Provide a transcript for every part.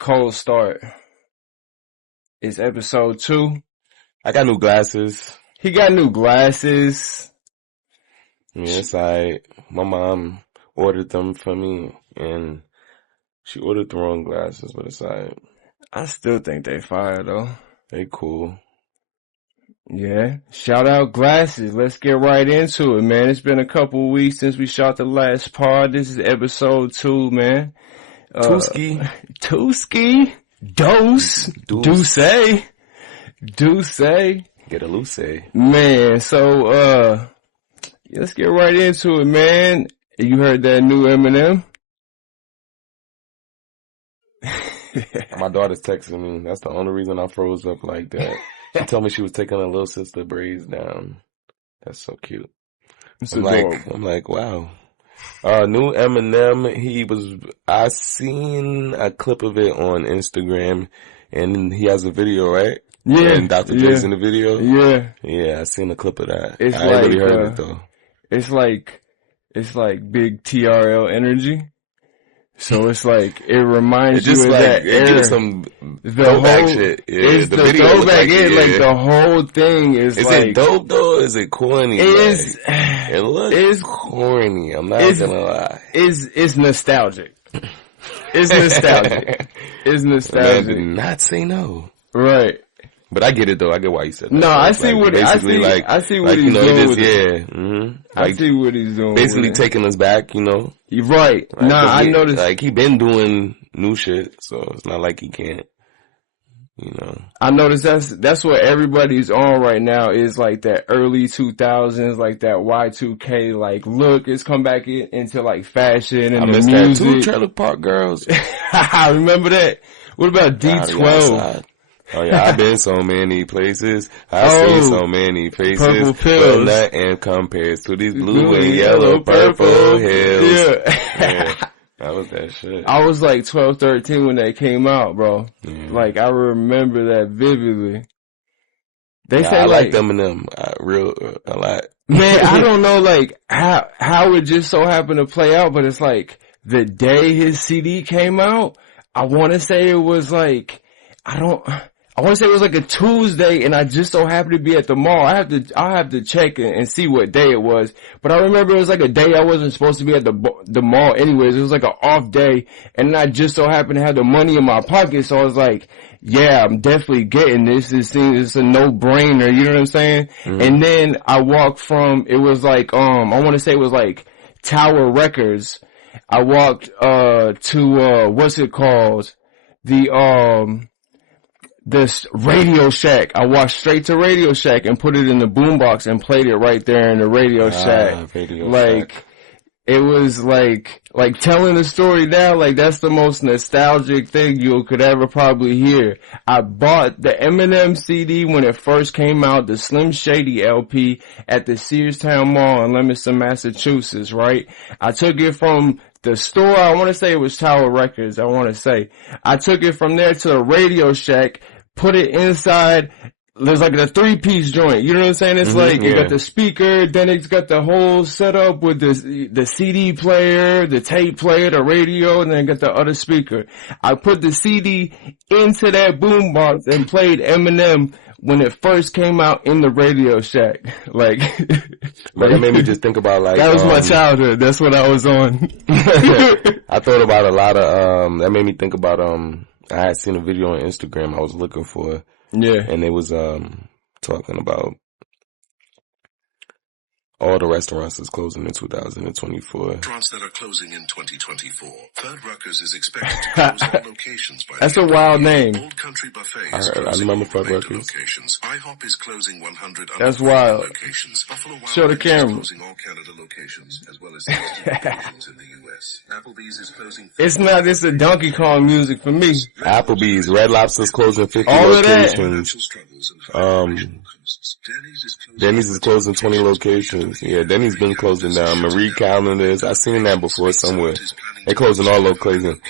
cold start. It's episode 2. I got new glasses. He got new glasses. Yeah, it's alright. My mom ordered them for me, and she ordered the wrong glasses, but it's alright. I still think they fire, though. They cool. Yeah. Shout out glasses. Let's get right into it, man. It's been a couple of weeks since we shot the last pod. This is episode 2, man. Tuski. Dose. Get a loose. Man, so, let's get right into it, man. You heard that new Eminem? My daughter's texting me. That's the only reason I froze up like that. She told me she was taking her little sister braids down. That's so cute. I'm like, wow. New Eminem, I seen a clip of it on Instagram, and he has a video, right? Yeah. And Dr. Dre's in the video? Yeah. Yeah, I seen a clip of that. It's I ain't really heard it, though. It's like big TRL energy. So it's like, it reminds you of that era. Some throwback shit. Yeah, it's the throwback. Like the whole thing is like... Is it dope though? Is it corny? It looks corny. I'm not gonna lie. It's nostalgic. It's nostalgic. Man, did not say no. Right. But I get it though. I get why you said that. No, I see what he's doing. I see what he's doing. Basically taking us back, you know. You're right. Like, I noticed. Like, he been doing new shit, so it's not like he can't, you know. I noticed that's what everybody's on right now is like that early 2000s, like that Y2K, like look, it's come back into like fashion and I the miss music. That too, Trailer Park Girls. Remember that? What about D12? Oh yeah, I've been so many places. I've seen so many faces. Purple pills. But nothing compares to these blue and yellow purple hills. Yeah. That was that shit. I was like 12, 13 when they came out, bro. Yeah. Like, I remember that vividly. They say I like Eminem a lot. Man, I don't know like how it just so happened to play out, but it's like the day his CD came out, I want to say it was like, I want to say it was like a Tuesday, and I just so happened to be at the mall. I'll have to check and see what day it was. But I remember it was like a day I wasn't supposed to be at the mall anyways. It was like an off day, and I just so happened to have the money in my pocket. So I was like, yeah, I'm definitely getting this. It's a no-brainer. You know what I'm saying? Mm-hmm. And then I walked from, it was like, I want to say it was like Tower Records. I walked, to, what's it called? This Radio Shack. I walked straight to Radio Shack and put it in the boombox and played it right there in the Radio Shack. Shack. It was like telling the story now, like that's the most nostalgic thing you could ever probably hear. I bought the Eminem CD when it first came out, the Slim Shady LP at the Searstown Mall in Leominster, Massachusetts, right? I took it from the store, I want to say it was Tower Records, I took it from there to the Radio Shack, put it inside, there's like a 3-piece joint, you know what I'm saying? It's it got the speaker, then it's got the whole setup with the CD player, the tape player, the radio, and then got the other speaker. I put the CD into that boombox and played Eminem when it first came out in the Radio Shack. Like that made me just think about like... That was my childhood. That's what I was on. I thought about a lot of, that made me think about, I had seen a video on Instagram I was looking for. Yeah. And it was, talking about all the restaurants that's closing in 2024. Restaurants that are closing in 2024. Third Rutgers is expected to close all locations by That's a wild name. Old Country Buffet I remember Third Rutgers. Locations. IHOP is closing 100 That's wild. locations. Buffalo Wild Show the camera. Closing all Canada locations as well as 60 locations in the US. Applebee's is closing. It's a Donkey Kong music for me. Applebee's, Red Lobster's closing 50 all locations. Denny's is closing 20 locations. Yeah, Denny's been closing down. Marie Callender's, I seen that before somewhere. They're closing all locations.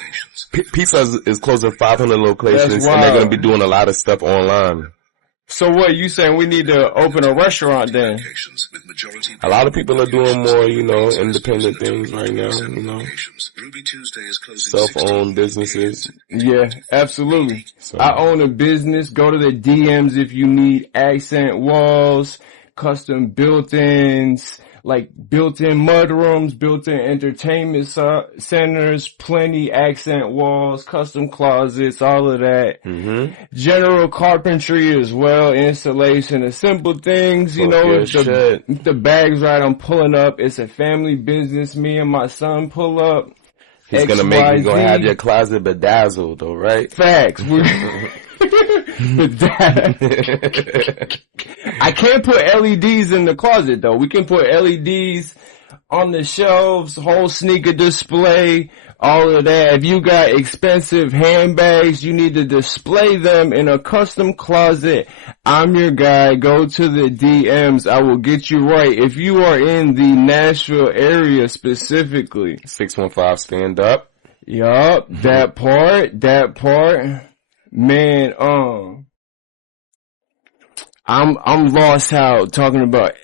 Pizza is closing 500 locations, and they're going to be doing a lot of stuff online. So what, you saying we need to open a restaurant then? A lot of people are doing more, independent things right now, self-owned businesses. Yeah, absolutely. So, I own a business. Go to the DMs if you need accent walls, custom built-ins, like built-in mudrooms, built-in entertainment centers, plenty accent walls, custom closets, all of that. Mm-hmm. General carpentry as well, installation of simple things. If the bag's right, I'm pulling up. It's a family business. Me and my son pull up. He's gonna have your closet bedazzled though, right? Facts. I can't put LEDs in the closet though. We can put LEDs on the shelves, whole sneaker display, all of that. If you got expensive handbags, you need to display them in a custom closet. I'm your guy. Go to the DMs. I will get you right. If you are in the Nashville area specifically. 615 stand up. Yup. That part. Man, I'm lost how talking about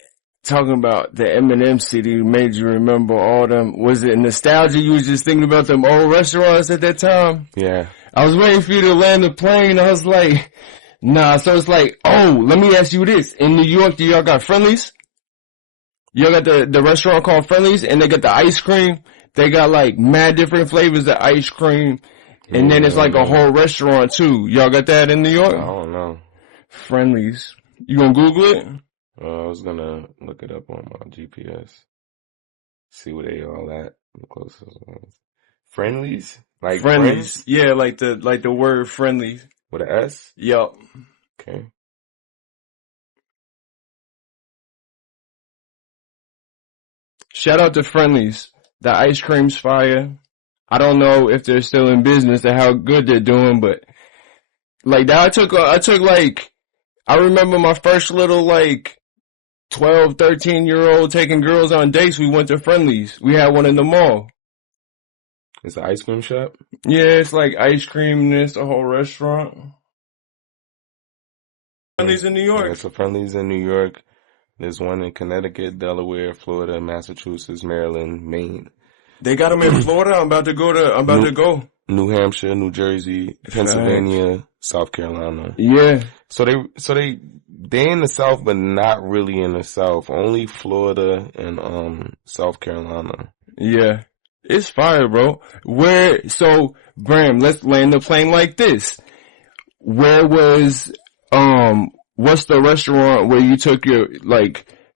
the Eminem CD made you remember all them. Was it nostalgia? You was just thinking about them old restaurants at that time? Yeah. I was waiting for you to land the plane. I was like, nah. So it's like, oh, let me ask you this. In New York, do y'all got Friendlies? Y'all got the restaurant called Friendlies, and they got the ice cream. They got like mad different flavors of ice cream. And then it's like a whole restaurant too. Y'all got that in New York? I don't know. Friendlies. You gonna Google it? I was gonna look it up on my GPS. See where they all at. The closest ones. Friendlies? Like Friendlies. Friends? Yeah, like the word friendlies. With an S? Yup. Okay. Shout out to Friendlies. The ice cream's fire. I don't know if they're still in business or how good they're doing, but like that, I remember my first little like 12, 13-year-old taking girls on dates. We went to Friendlies. We had one in the mall. It's an ice cream shop? Yeah, it's like ice cream and it's a whole restaurant. Friendlies in New York. Yeah, so Friendlies in New York. There's one in Connecticut, Delaware, Florida, Massachusetts, Maryland, Maine. They got them in Florida. I'm about to go. New Hampshire, New Jersey, Pennsylvania, South Carolina. Yeah. So they in the South, but not really in the South. Only Florida and South Carolina. Yeah. It's fire, bro. Bram, let's land the plane like this. Where was what's the restaurant where you took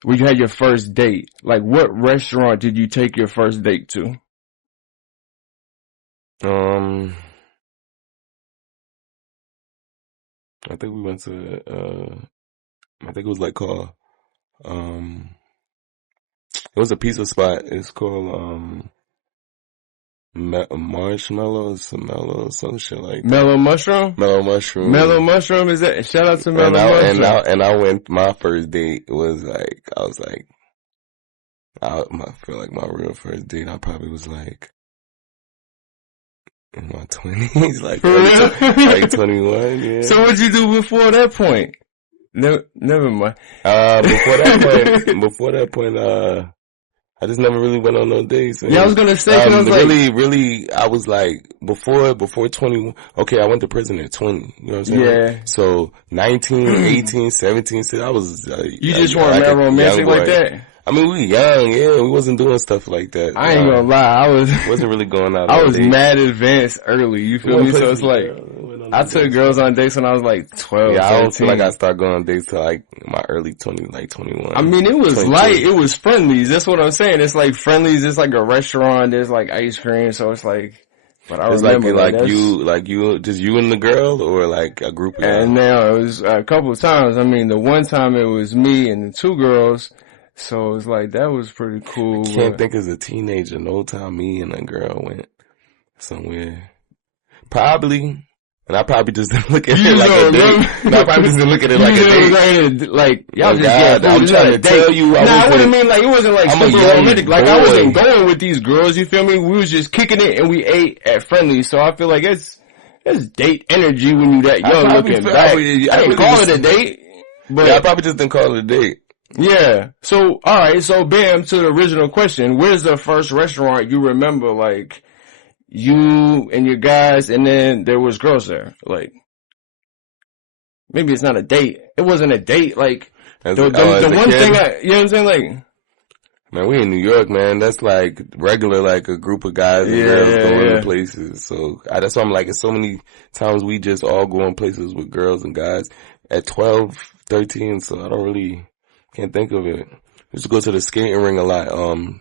where you had your first date? Like, what restaurant did you take your first date to? I think we went to, I think it was like called, it was a pizza spot. It's called, Marshmallow, some shit like that. Mellow Mushroom? Mellow Mushroom. Mellow Mushroom, is that? Shout out to Mellow Mushroom. And I went, my first date was like, I feel like my real first date, I probably was like, in my 20s, like 21, yeah. So what'd you do before that point? Never mind. Before that point, I just never really went on no dates. Man. Yeah, I was gonna say, I was really, I was like, before 21, okay, I went to prison at 20, you know what I'm saying? Yeah. So, 19, 18, 17, I was, you just weren't that romantic like that? I mean, we young, yeah, we wasn't doing stuff like that. I ain't gonna lie, wasn't really going out. I was mad advanced early, you feel me? So it's like, I took girls on dates when I was like 12, yeah, 13. I don't feel like I started going on dates till like my early 20s, like 21. I mean, it was 22. Light, it was Friendlies, that's what I'm saying. It's like Friendlies, it's like a restaurant, there's like ice cream, so it's like, but I was like you, just you and the girl, or like a group of guys? And now it was a couple of times. I mean, the one time it was me and the two girls, so it's like, that was pretty cool. I can't think as a teenager, no time me and a girl went somewhere. Probably. And I probably just didn't look at it like a date. No, I probably just didn't look at it like a date. Like, y'all just get I'm trying to tell you. I wouldn't mean like, it wasn't like super romantic. Like, I wasn't going with these girls, you feel me? We was just kicking it and we ate at Friendly. So I feel like it's date energy when you that young looking back. I didn't call it a date. But yeah, I probably just didn't call it a date. Yeah. So, alright, so bam, to the original question, where's the first restaurant you remember, like, you and your guys, and then there was girls there? Like, maybe it's not a date. It wasn't a date, like, the one thing you know what I'm saying, like, man, we in New York, man. That's like regular, like a group of guys and girls going to places. So that's why I'm like, it's so many times we just all go in places with girls and guys at 12, 13. So I don't really can't think of it. We used to go to the skating ring a lot.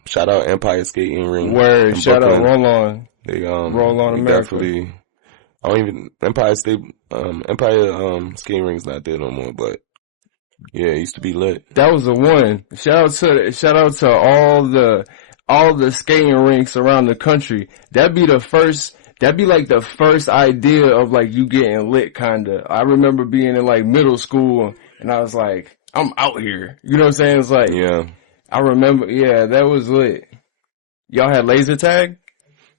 Shout out Empire Skating Ring. Word. Shout out Roll On. They Roll On America. Definitely. I don't even Empire Skating Ring's not there no more, but. Yeah, it used to be lit. That was the one. Shout out to all the skating rinks around the country. That'd be like the first idea of like you getting lit kinda. I remember being in like middle school and I was like, I'm out here. You know what I'm saying? It's like, yeah. I remember, yeah, that was lit. Y'all had laser tag?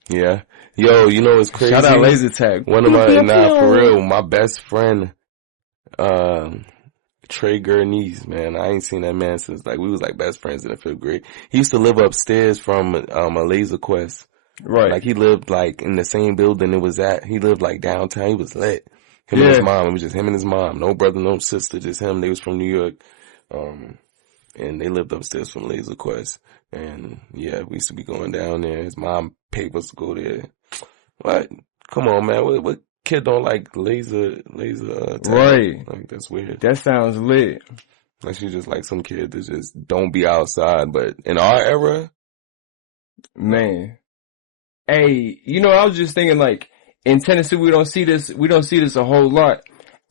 Yeah. Yo, you know what's crazy? Shout out laser tag. One of for real, my best friend, Trey Gurnese, man. I ain't seen that man since like we was like best friends in the 5th grade. He used to live upstairs from a Laser Quest. Right. Like he lived like in the same building it was at. He lived like downtown. He was lit. Him and his mom. It was just him and his mom. No brother, no sister, just him. They was from New York. And they lived upstairs from Laser Quest. And yeah, we used to be going down there. His mom paid us to go there. What? Come on, man. What kid don't like laser tag? Right. Like that's weird. That sounds lit. Like she's just like some kid that just don't be outside. But in our era, man. Hey, you know, I was just thinking like in Tennessee we don't see this a whole lot.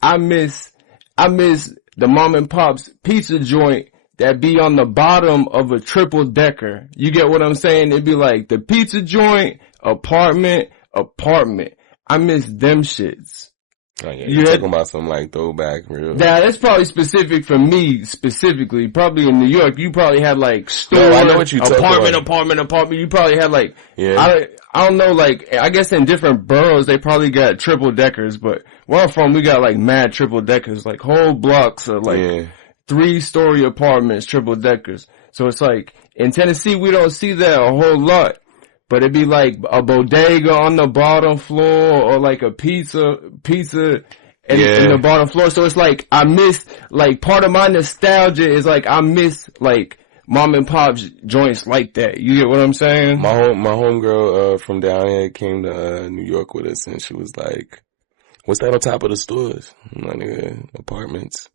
I miss the mom and pop's pizza joint that be on the bottom of a triple decker. You get what I'm saying? It'd be like the pizza joint, apartment. I miss them shits. Oh, yeah, you're talking about some like throwback real. Nah, that's probably specific for me specifically. Probably in New York, you probably had like store, I know what you apartment. You probably had like, I don't know, like, I guess in different boroughs, they probably got triple deckers, but where I'm from, we got like mad triple deckers, like whole blocks of like 3-story apartments, triple deckers. So it's like, in Tennessee, we don't see that a whole lot. But it'd be like a bodega on the bottom floor or like a pizza in the bottom floor. So it's like, I miss, like, part of my nostalgia is like, I miss, like, mom and pop's joints like that. You get what I'm saying? My homegirl, from down here came to, New York with us and she was like, what's that on top of the stores? I'm like, nigga, apartments.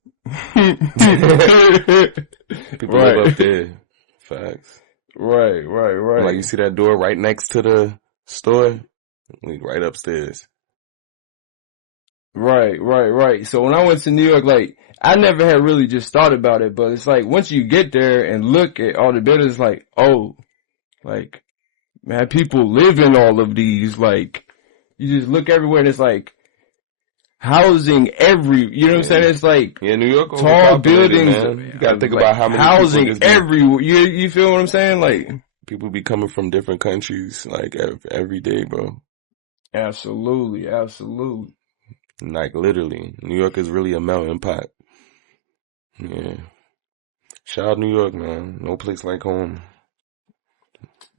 People live up there. Facts. Right. Like you see that door right next to the store? Right upstairs. Right. So when I went to New York, like, I never had really just thought about it, but it's like, once you get there and look at all the buildings, it's like, oh, like, man, people live in all of these, like, you just look everywhere and it's like, housing you know what I'm saying? It's like, New York, tall buildings. Man. You gotta think about how many housing everywhere. You feel what I'm saying? Like, people be coming from different countries, like every day, bro. Absolutely. Like literally, New York is really a melting pot. Yeah. Shout out New York, man. No place like home.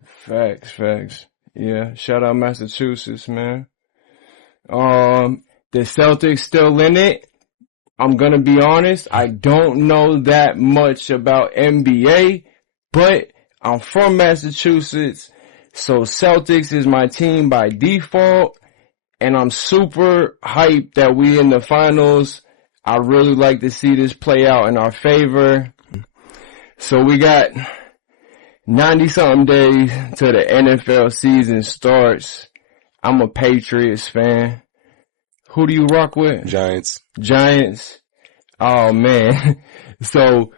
Facts. Yeah. Shout out Massachusetts, man. The Celtics still in it. I'm gonna be honest, I don't know that much about NBA, but I'm from Massachusetts, so Celtics is my team by default, and I'm super hyped that we in the finals. I really like to see this play out in our favor. So we got 90-something days till the NFL season starts. I'm a Patriots fan. Who do you rock with? Giants. Oh man. So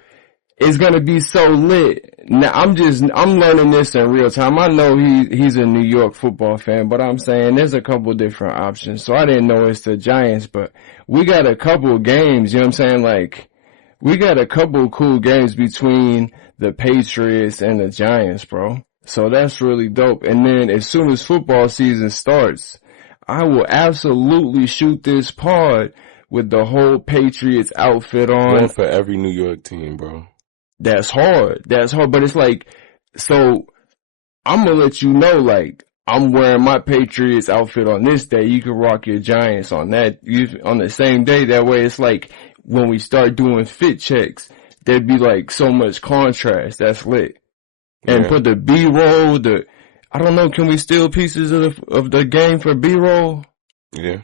it's gonna be so lit. Now I'm learning this in real time. I know he's a New York football fan, but I'm saying there's a couple different options. So I didn't know it's the Giants, but we got a couple games, you know what I'm saying? Like, we got a couple cool games between the Patriots and the Giants, bro. So that's really dope. And then as soon as football season starts, I will absolutely shoot this pod with the whole Patriots outfit on. Going for every New York team, bro. That's hard. But it's like, so I'm gonna let you know, like, I'm wearing my Patriots outfit on this day. You can rock your Giants on that, on the same day. That way it's like, when we start doing fit checks, there'd be like so much contrast. That's lit. And put the B-roll, I don't know, can we steal pieces of the game for B-roll? Yeah.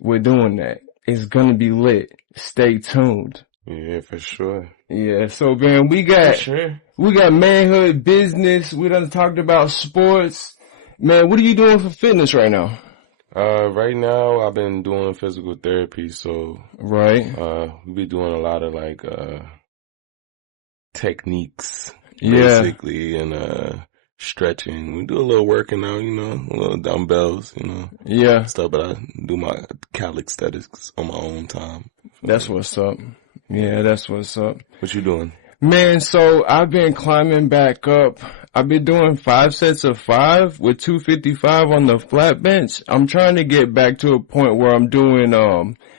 We're doing that. It's gonna be lit. Stay tuned. Yeah, for sure. Yeah, so man, we got manhood, business. We done talked about sports. Man, what are you doing for fitness right now? Right now I've been doing physical therapy, so we be doing a lot of like techniques basically, and stretching. We do a little working out, you know, a little dumbbells, you know. Yeah. Stuff, but I do my calisthenics on my own time. That's what's up. Yeah, that's what's up. What you doing? Man, so I've been climbing back up. I've been doing 5 sets of 5 with 255 on the flat bench. I'm trying to get back to a point where I'm doing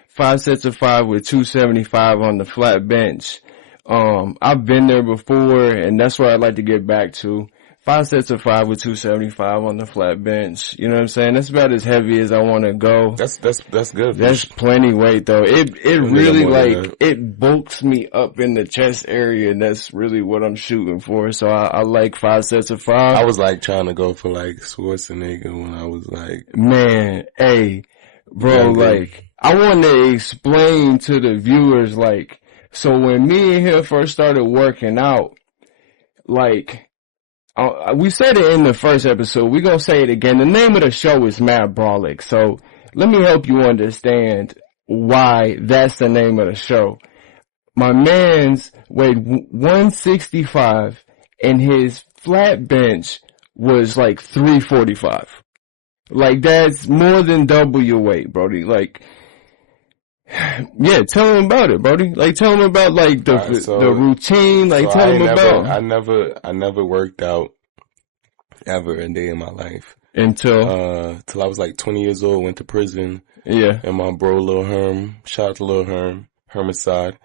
5 sets of 5 with 275 on the flat bench. I've been there before, and that's what I'd like to get back to. 5 sets of 5 with 275 on the flat bench. You know what I'm saying? That's about as heavy as I want to go. That's good. That's plenty weight though. It really like, it bulks me up in the chest area, and that's really what I'm shooting for. So I like 5 sets of 5. I was like trying to go for like Schwarzenegger when I was like, man, hey, bro, like I want to explain to the viewers, like, so when me and him first started working out, like, we said it in the first episode. We're going to say it again. The name of the show is Mad Brolic. So let me help you understand why that's the name of the show. My man's weighed 165 and his flat bench was like 345. Like, that's more than double your weight, Brody. Like, yeah, tell him about it, Brody. Like, tell him about like the routine. Like, tell him about. I never worked out ever a day in my life until I was like 20 years old. Went to prison. Yeah, and my bro Lil Herm, shout out to Lil Herm, Hermicide.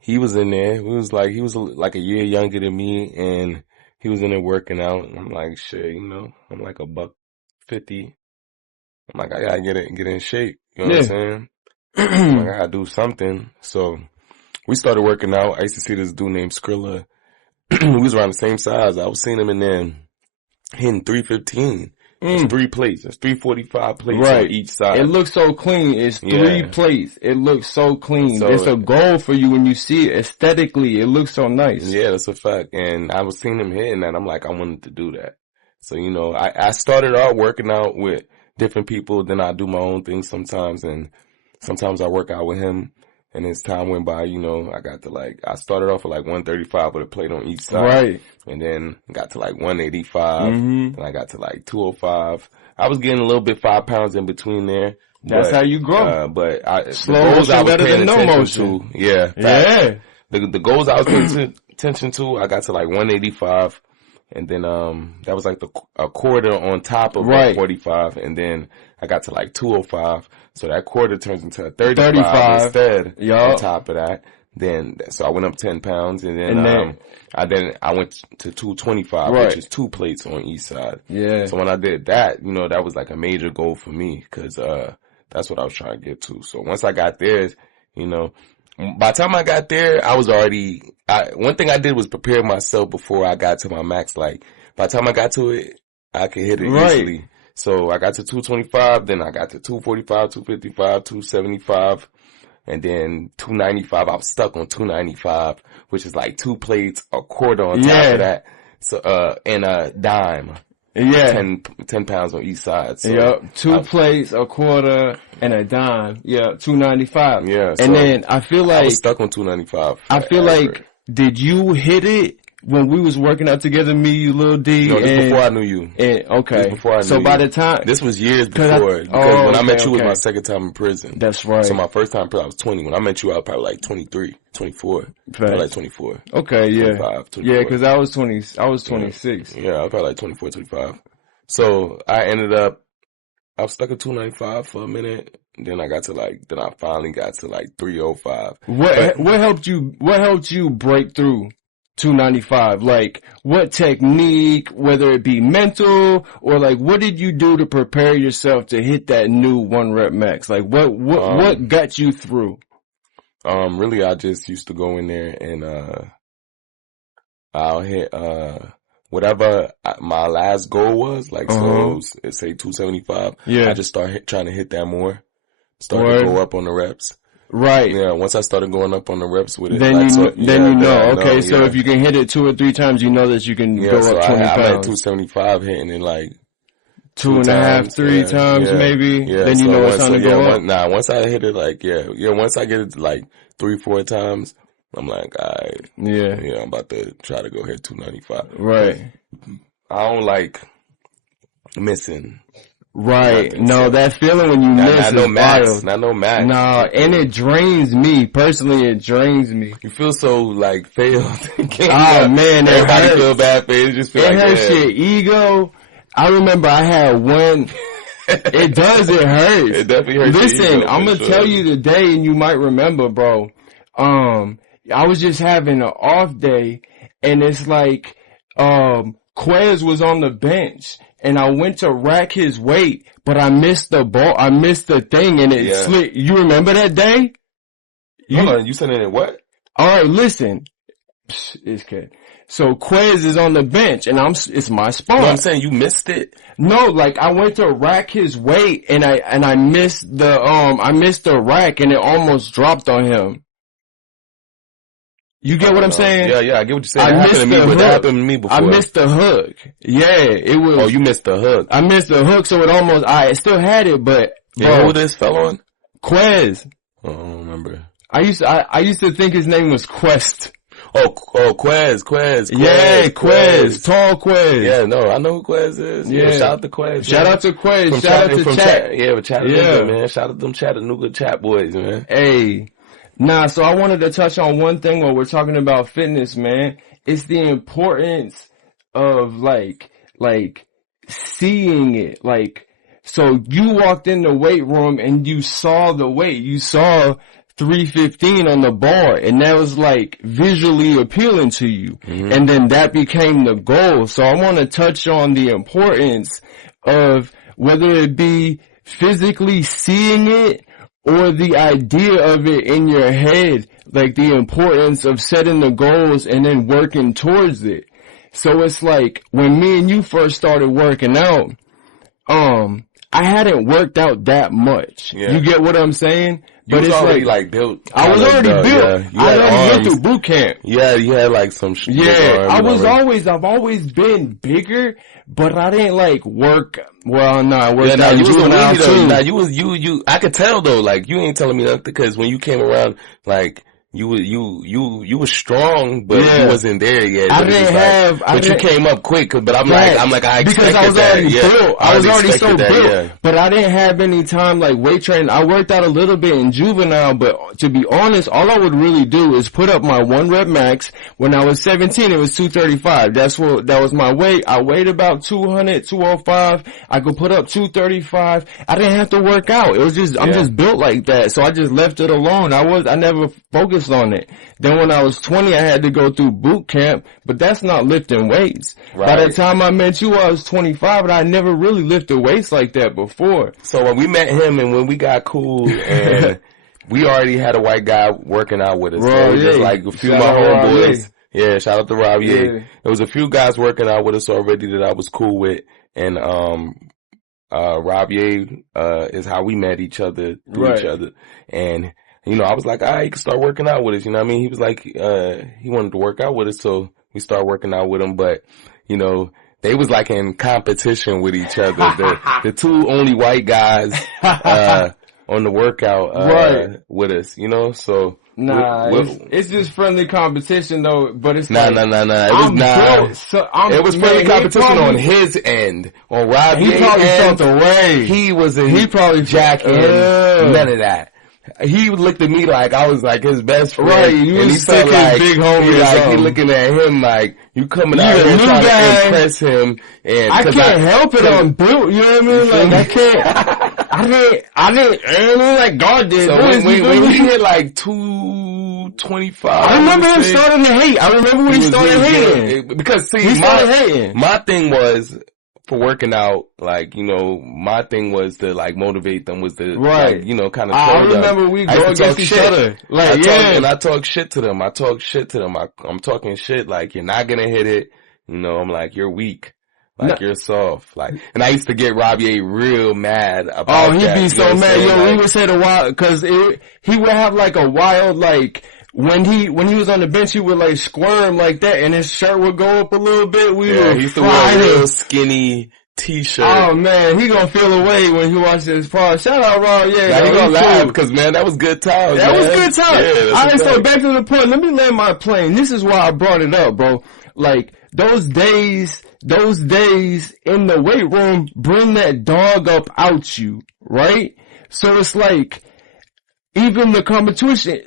He was in there. He was like a year younger than me, and he was in there working out. And I'm like, shit, you know, I'm like $150. I'm like, I gotta get in shape. You know what I'm saying? Like, I gotta do something. So we started working out. I used to see this dude named Skrilla. We was around the same size. I was seeing him in there hitting 315. It's 3 plates. It's 345 plates on each side. It looks so clean. It's 3 plates. It looks so clean. So, it's a goal for you when you see it. Aesthetically, it looks so nice. Yeah, that's a fact. And I was seeing him hitting that. I'm like, I wanted to do that. So, you know, I started out working out with different people, then I do my own thing sometimes, and sometimes I work out with him, and as time went by, you know, I started off with like 135 with a plate on each side, and then got to like 185, and I got to like 205. I was getting a little bit 5 pounds in between there. That's how you grow. But slow motion better than no motion. The goals I was paying attention to, I got to like 185. And then, that was like a quarter on top of 145. And then I got to like 205. So that quarter turns into a 35 instead on top of that. Then, so I went up 10 pounds, and then, I went to 225, which is 2 plates on each side. Yeah. So when I did that, you know, that was like a major goal for me, cause, that's what I was trying to get to. So once I got there, you know, by the time I got there, I was already, one thing I did was prepare myself before I got to my max. Like, by the time I got to it, I could hit it easily. So I got to 225, then I got to 245, 255, 275, and then 295. I was stuck on 295, which is like 2 plates, a quarter on top of that. So, and a dime. Yeah. 10 pounds on each side. So 2 plates, a quarter, and a dime. 295. Yeah. And then I feel like I was stuck on 295. I feel like, did you hit it when we was working out together, me, you, Lil D? No, this before I knew you. Okay. This before I knew so by the time this was years before. Because when I met you was my second time in prison. That's right. So my first time in prison I was 20. When I met you I was probably like 23, 24. Probably like 24. Okay, yeah. 25, 24. Yeah, because I was 26. Yeah, I was probably like 24, 25. So I was stuck at 295 for a minute, Then I finally got to like 305. What helped you break through 295? Like, what technique, whether it be mental or like, what did you do to prepare yourself to hit that new 1 rep max? Like, what got you through? Really, I just used to go in there and, I'll hit, whatever my last goal was, like, so say 275. Yeah. I just start trying to hit that more. Start to go up on the reps. Right. Yeah, once I started going up on the reps with it. Then you know. Okay, so if you can hit it 2 or 3 times, you know that you can go up 20 pounds. I'm at 275 hitting it like 2.5, 3 times maybe. Yeah, then you know it's time to go up. Once I hit it like, once I get it like 3-4 times, I'm like, alright. Yeah, I'm about to try to go hit 295. Right. I don't like missing. Right. No, that feeling when you miss is wild. Not no max. No, and it drains me. Personally, it drains me. You feel so, like, failed. Oh, man. Everybody feel bad for it. It just feel like, hurts your ego. I remember I had one. It does. It hurts. It definitely hurts. Listen, I'm going to tell you the day, and you might remember, bro. I was just having an off day, and it's like, Quez was on the bench. And I went to rack his weight, but I missed the ball. I missed the thing and it slid. You remember that day? Hold on, you said it in what? Alright, listen. It's good. So Quez is on the bench and it's my spot. No, I'm saying you missed it? No, like I went to rack his weight and I missed the rack and it almost dropped on him. You get what I'm saying? Yeah, I get what you're saying. That happened to me before. I missed the hook. Yeah, it was. Oh, you missed the hook. I missed the hook, so I still had it, but. Yeah, who this fell on? Quez. Oh, I don't remember. I used to think his name was Quest. Oh, Quez. Yeah, Quez. Tall Quez. Yeah, no, I know who Quez is. Yeah, shout out to Quez. Shout out to Quez. Shout out to Chat. Yeah, Chattanooga, man. Shout out to them Chattanooga Chat boys, man. Hey. Nah, so I wanted to touch on one thing while we're talking about fitness, man. It's the importance of like seeing it. Like, so you walked in the weight room and you saw the weight. You saw 315 on the bar and that was like visually appealing to you. Mm-hmm. And then that became the goal. So I want to touch on the importance of whether it be physically seeing it or the idea of it in your head, like the importance of setting the goals and then working towards it. So it's like when me and you first started working out, I hadn't worked out that much. Yeah. You get what I'm saying? But it's already built. I was already built. Yeah. I already went through boot camp. Yeah, you had like some. I've always been bigger, but I didn't work. Well, no, I worked out. You was a too. Nah, you. I could tell though. Like you ain't telling me nothing because when you came around, like. You were strong, but you wasn't there yet. You came up quick, but I expected because I was already built. I was already so built. Yeah. But I didn't have any time weight training. I worked out a little bit in juvenile, but to be honest, all I would really do is put up my 1 rep max. When I was 17, it was 235. That was my weight. I weighed about 200, 205. I could put up 235. I didn't have to work out. It was just, I'm just built like that. So I just left it alone. I never focused on it. Then when I was 20, I had to go through boot camp, but that's not lifting weights. Right. By the time I met you, I was 25, and I never really lifted weights like that before. So when we met him and when we got cool, and we already had a white guy working out with us. So just like a few of my homeboys. Yeah, shout out to Rob. Yeah. There was a few guys working out with us already that I was cool with, and Rob Ye is how we met each other through each other, and. You know, I was like, all right, you can start working out with us. You know what I mean? He was like, he wanted to work out with us. So we started working out with him. But, you know, they was like in competition with each other. The two only white guys, on the workout, with us, you know? So. Nah, it's just friendly competition though, but it's Nah. It was friendly competition on his end. On Rob He probably felt the way. He probably jacking none of that. He looked at me like I was like his best friend. Right, and he felt like big homie. He looking at him like you coming out here trying to impress him. And I can't help it. I'm built. You know what I mean? Like I I didn't like God did. So when we hit like 225. I remember him starting to hate. I remember when he started hating. Because see, my thing was, for working out, like, you know, my thing was to like motivate them, was to like, you know, kind of I remember we go against each other. Like, and I talk shit to them. I'm talking shit like, you're not gonna hit it. You know, I'm like, you're weak. Like, you're soft. Like, and I used to get Robbie A real mad about that. Oh, he'd be so mad. Yo, he would say the wild, cause he would have like a wild, like, when he was on the bench, he would like squirm like that and his shirt would go up a little bit. He used to wear a real skinny t-shirt. Oh man, he gonna feel away when he watches this part. Shout out Rob, he gonna laugh because man, that was good times. That was good times. Yeah, alright, so back to the point. Let me land my plane. This is why I brought it up, bro. Like, those days in the weight room bring that dog up out you, right? So it's like, even the competition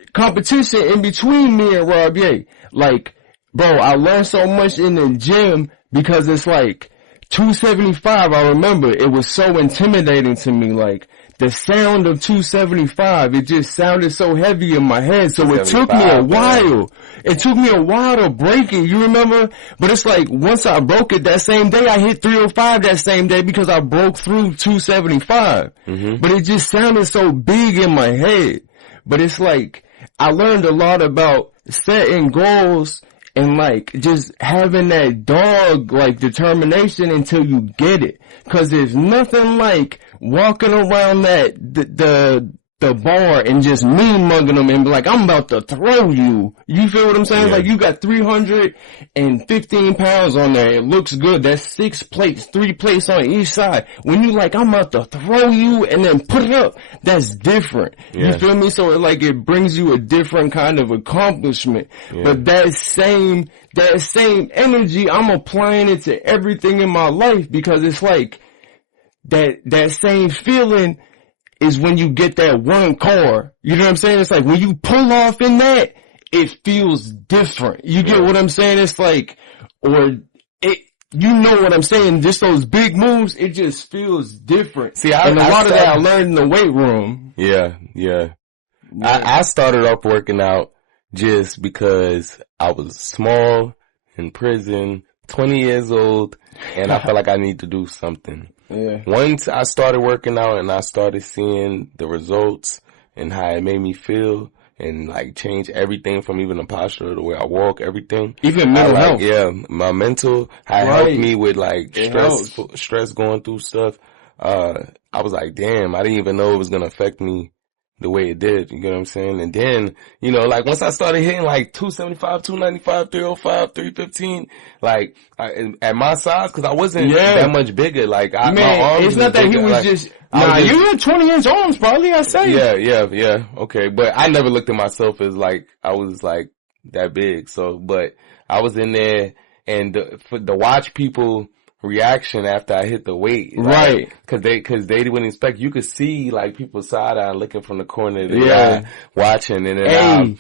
in between me and Rob Ye. Like, bro, I learned so much in the gym because it's like 275. I remember it was so intimidating to me. Like, the sound of 275, it just sounded so heavy in my head. So it took me a while. It took me a while to break it. You remember? But it's like, once I broke it that same day, I hit 305 that same day because I broke through 275. Mm-hmm. But it just sounded so big in my head. But it's like, I learned a lot about setting goals and like just having that dog like determination until you get it. Cause there's nothing like walking around the bar and just mean mugging them and be like, I'm about to throw you. You feel what I'm saying? Yeah. Like, you got 315 pounds on there. It looks good. That's 6 plates, 3 plates on each side. When you like, I'm about to throw you and then put it up, that's different. Yeah. You feel me? So it brings you a different kind of accomplishment. Yeah. But that same energy, I'm applying it to everything in my life because it's like that same feeling is when you get that one car. You know what I'm saying? It's like when you pull off in that, it feels different. You get what I'm saying? It's like, you know what I'm saying? Just those big moves, it just feels different. See, a lot of that I learned in the weight room. Yeah. I started off working out just because I was small, in prison, 20 years old, and I felt like I need to do something. Yeah. Once I started working out and I started seeing the results and how it made me feel and like change everything from even the posture, the way I walk, everything. Even mental health. Yeah, my mental, how it helped me with like stress going through stuff. I was like, damn, I didn't even know it was going to affect me the way it did. You get what I'm saying? And then, you know, like once I started hitting like 275, 295, 305, 315, like at my size, cause I wasn't that much bigger. Like my arms, it's not that he was like, just, you had 20-inch arms probably, I say. Yeah. Okay. But I never looked at myself as like, I was like that big. So, but I was in there and to watch people reaction after I hit the weight, right? Cause they didn't expect. You could see like people side eye looking from the corner of the eye, watching, and then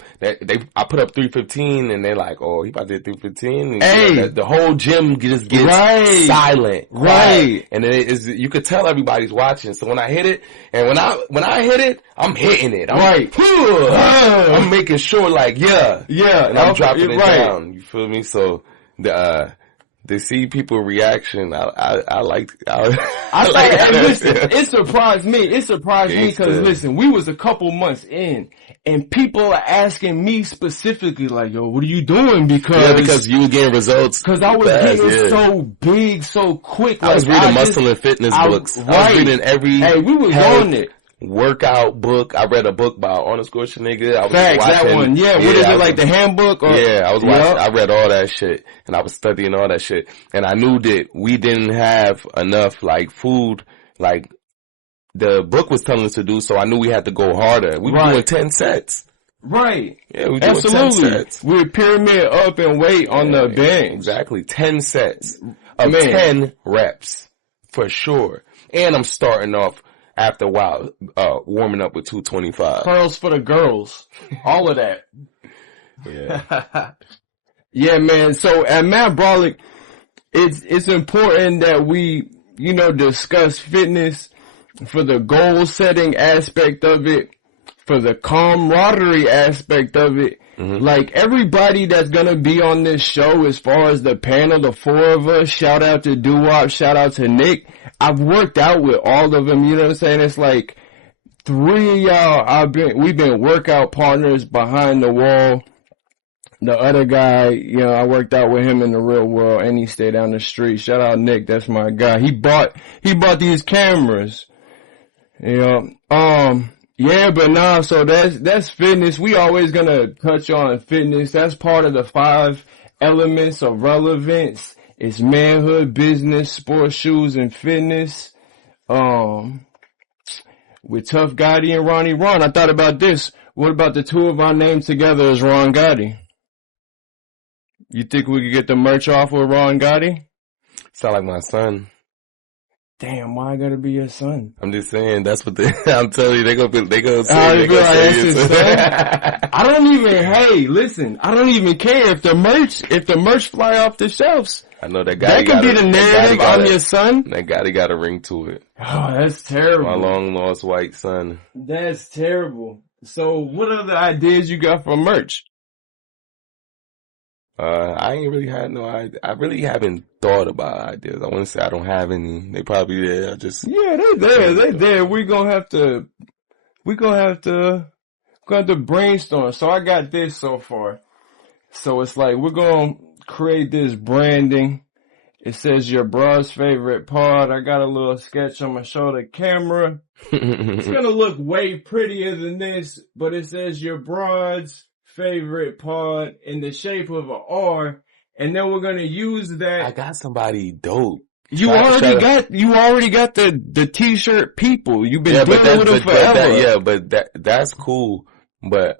I put up 315, and they're like, "Oh, he about to hit 315." And you know, the whole gym just gets silent, right? And then you could tell everybody's watching. So when I hit it, and when I hit it, I'm hitting it, I'm making sure, like, and I'm dropping it down. You feel me? So to see people reaction, I like it surprised me. It surprised me because listen, we was a couple months in and people are asking me specifically like, yo, what are you doing? Because you were getting results. Cause I was getting so big, so quick. I was reading muscle and fitness books. Right. I was reading every we was on it. Workout book. I read a book by Arnold Schwarzenegger. I was watching that one. Yeah, what is it, like the handbook? Or? Yeah, I was watching. I read all that shit and I was studying all that shit. And I knew that we didn't have enough like food, like the book was telling us to do. So I knew we had to go harder. We were doing 10 sets. Right. Yeah, we were doing 10 sets. We were pyramid up and weight on the bench. Exactly. 10 sets of 10 reps for sure. And I'm starting off after a while, warming up with 225. Curls for the girls. All of that. Yeah. Yeah, man. So at Matt Brolic, it's important that we, discuss fitness for the goal setting aspect of it, for the camaraderie aspect of it. Like, everybody that's gonna be on this show, as far as the panel, the four of us, shout out to Doo-Wop, shout out to Nick. I've worked out with all of them, you know what I'm saying? It's like, 3 of y'all, we've been workout partners behind the wall. The other guy, you know, I worked out with him in the real world, and he stayed down the street. Shout out Nick, that's my guy. He bought these cameras. You know, yeah, but nah, so that's fitness. We always gonna touch on fitness. That's part of the 5 elements of relevance. It's manhood, business, sports, shoes, and fitness. With Tough Gotti and Ronnie Ron. I thought about this. What about the two of our names together as Ron Gotti? You think we could get the merch off with Ron Gotti? Sound like my son. Damn, why I gotta be your son? I'm just saying, that's what I'm telling you, they gonna say, I don't even care if the merch fly off the shelves. I know that guy. That could be the narrative. I'm your son. That Gotti got a ring to it. Oh, that's terrible. My long lost white son. That's terrible. So what other ideas you got for merch? I ain't really had no idea. I really haven't thought about ideas. I want to say I don't have any. They probably there. Yeah, they there. We're gonna have to brainstorm. So I got this so far. So it's like, we're gonna create this branding. It says your bro's favorite pod. I got a little sketch on my shoulder camera. It's gonna look way prettier than this, but it says your bro's favorite pod in the shape of an R, and then we're gonna use that. I got somebody dope. You already got the t-shirt people. You've been dealing with them forever. That's cool. But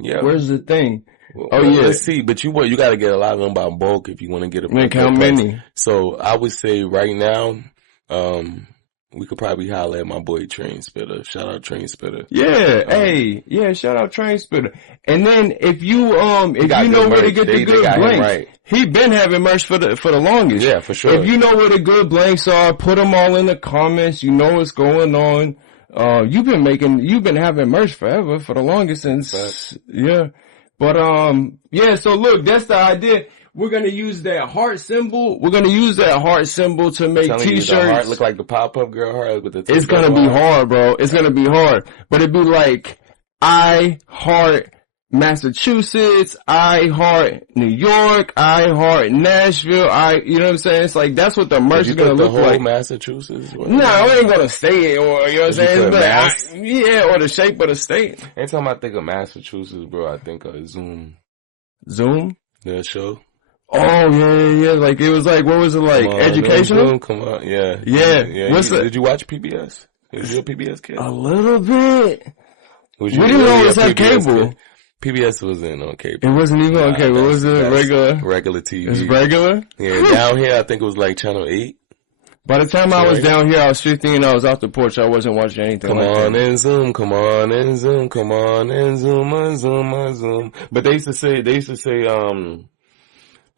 yeah. Where's the thing? Let's see. But you gotta get a lot of them by bulk if you want to get a. Like how many? So I would say right now, we could probably holler at my boy Train Spitter. Shout out Train Spitter. Yeah, shout out Train Spitter. And then if you know where to get the good blanks, right. He been having merch for the longest. Yeah, for sure. If you know where the good blanks are, put them all in the comments. You know what's going on. You've been having merch forever, for the longest since, yeah. But, so look, that's the idea. We're gonna use that heart symbol. We're gonna use that heart symbol to make t-shirts. The heart look like the pop-up girl heart with the. It's gonna be hard, bro. It's gonna be hard. But it'd be like, I heart Massachusetts, I heart New York, I heart Nashville, you know what I'm saying? It's like, that's what the merch is gonna look like. Massachusetts? No, I ain't gonna say it, or, you know what I'm saying? Or the shape of the state. Anytime I think of Massachusetts, bro, I think of Zoom. Zoom? The show. Oh, yeah. Like, it was like, what was it like? Educational? Zoom, come on, yeah. Did you watch PBS? Was you a PBS kid? A little bit. We didn't always have cable. Kid? PBS wasn't on cable. It wasn't even on cable. What was it? Regular TV. It's regular? Yeah, down here I think it was like Channel 8. By the time I was down here, I was 15, I was off the porch, I wasn't watching anything come on and Zoom, come on and Zoom, come on and Zoom. But they used to say,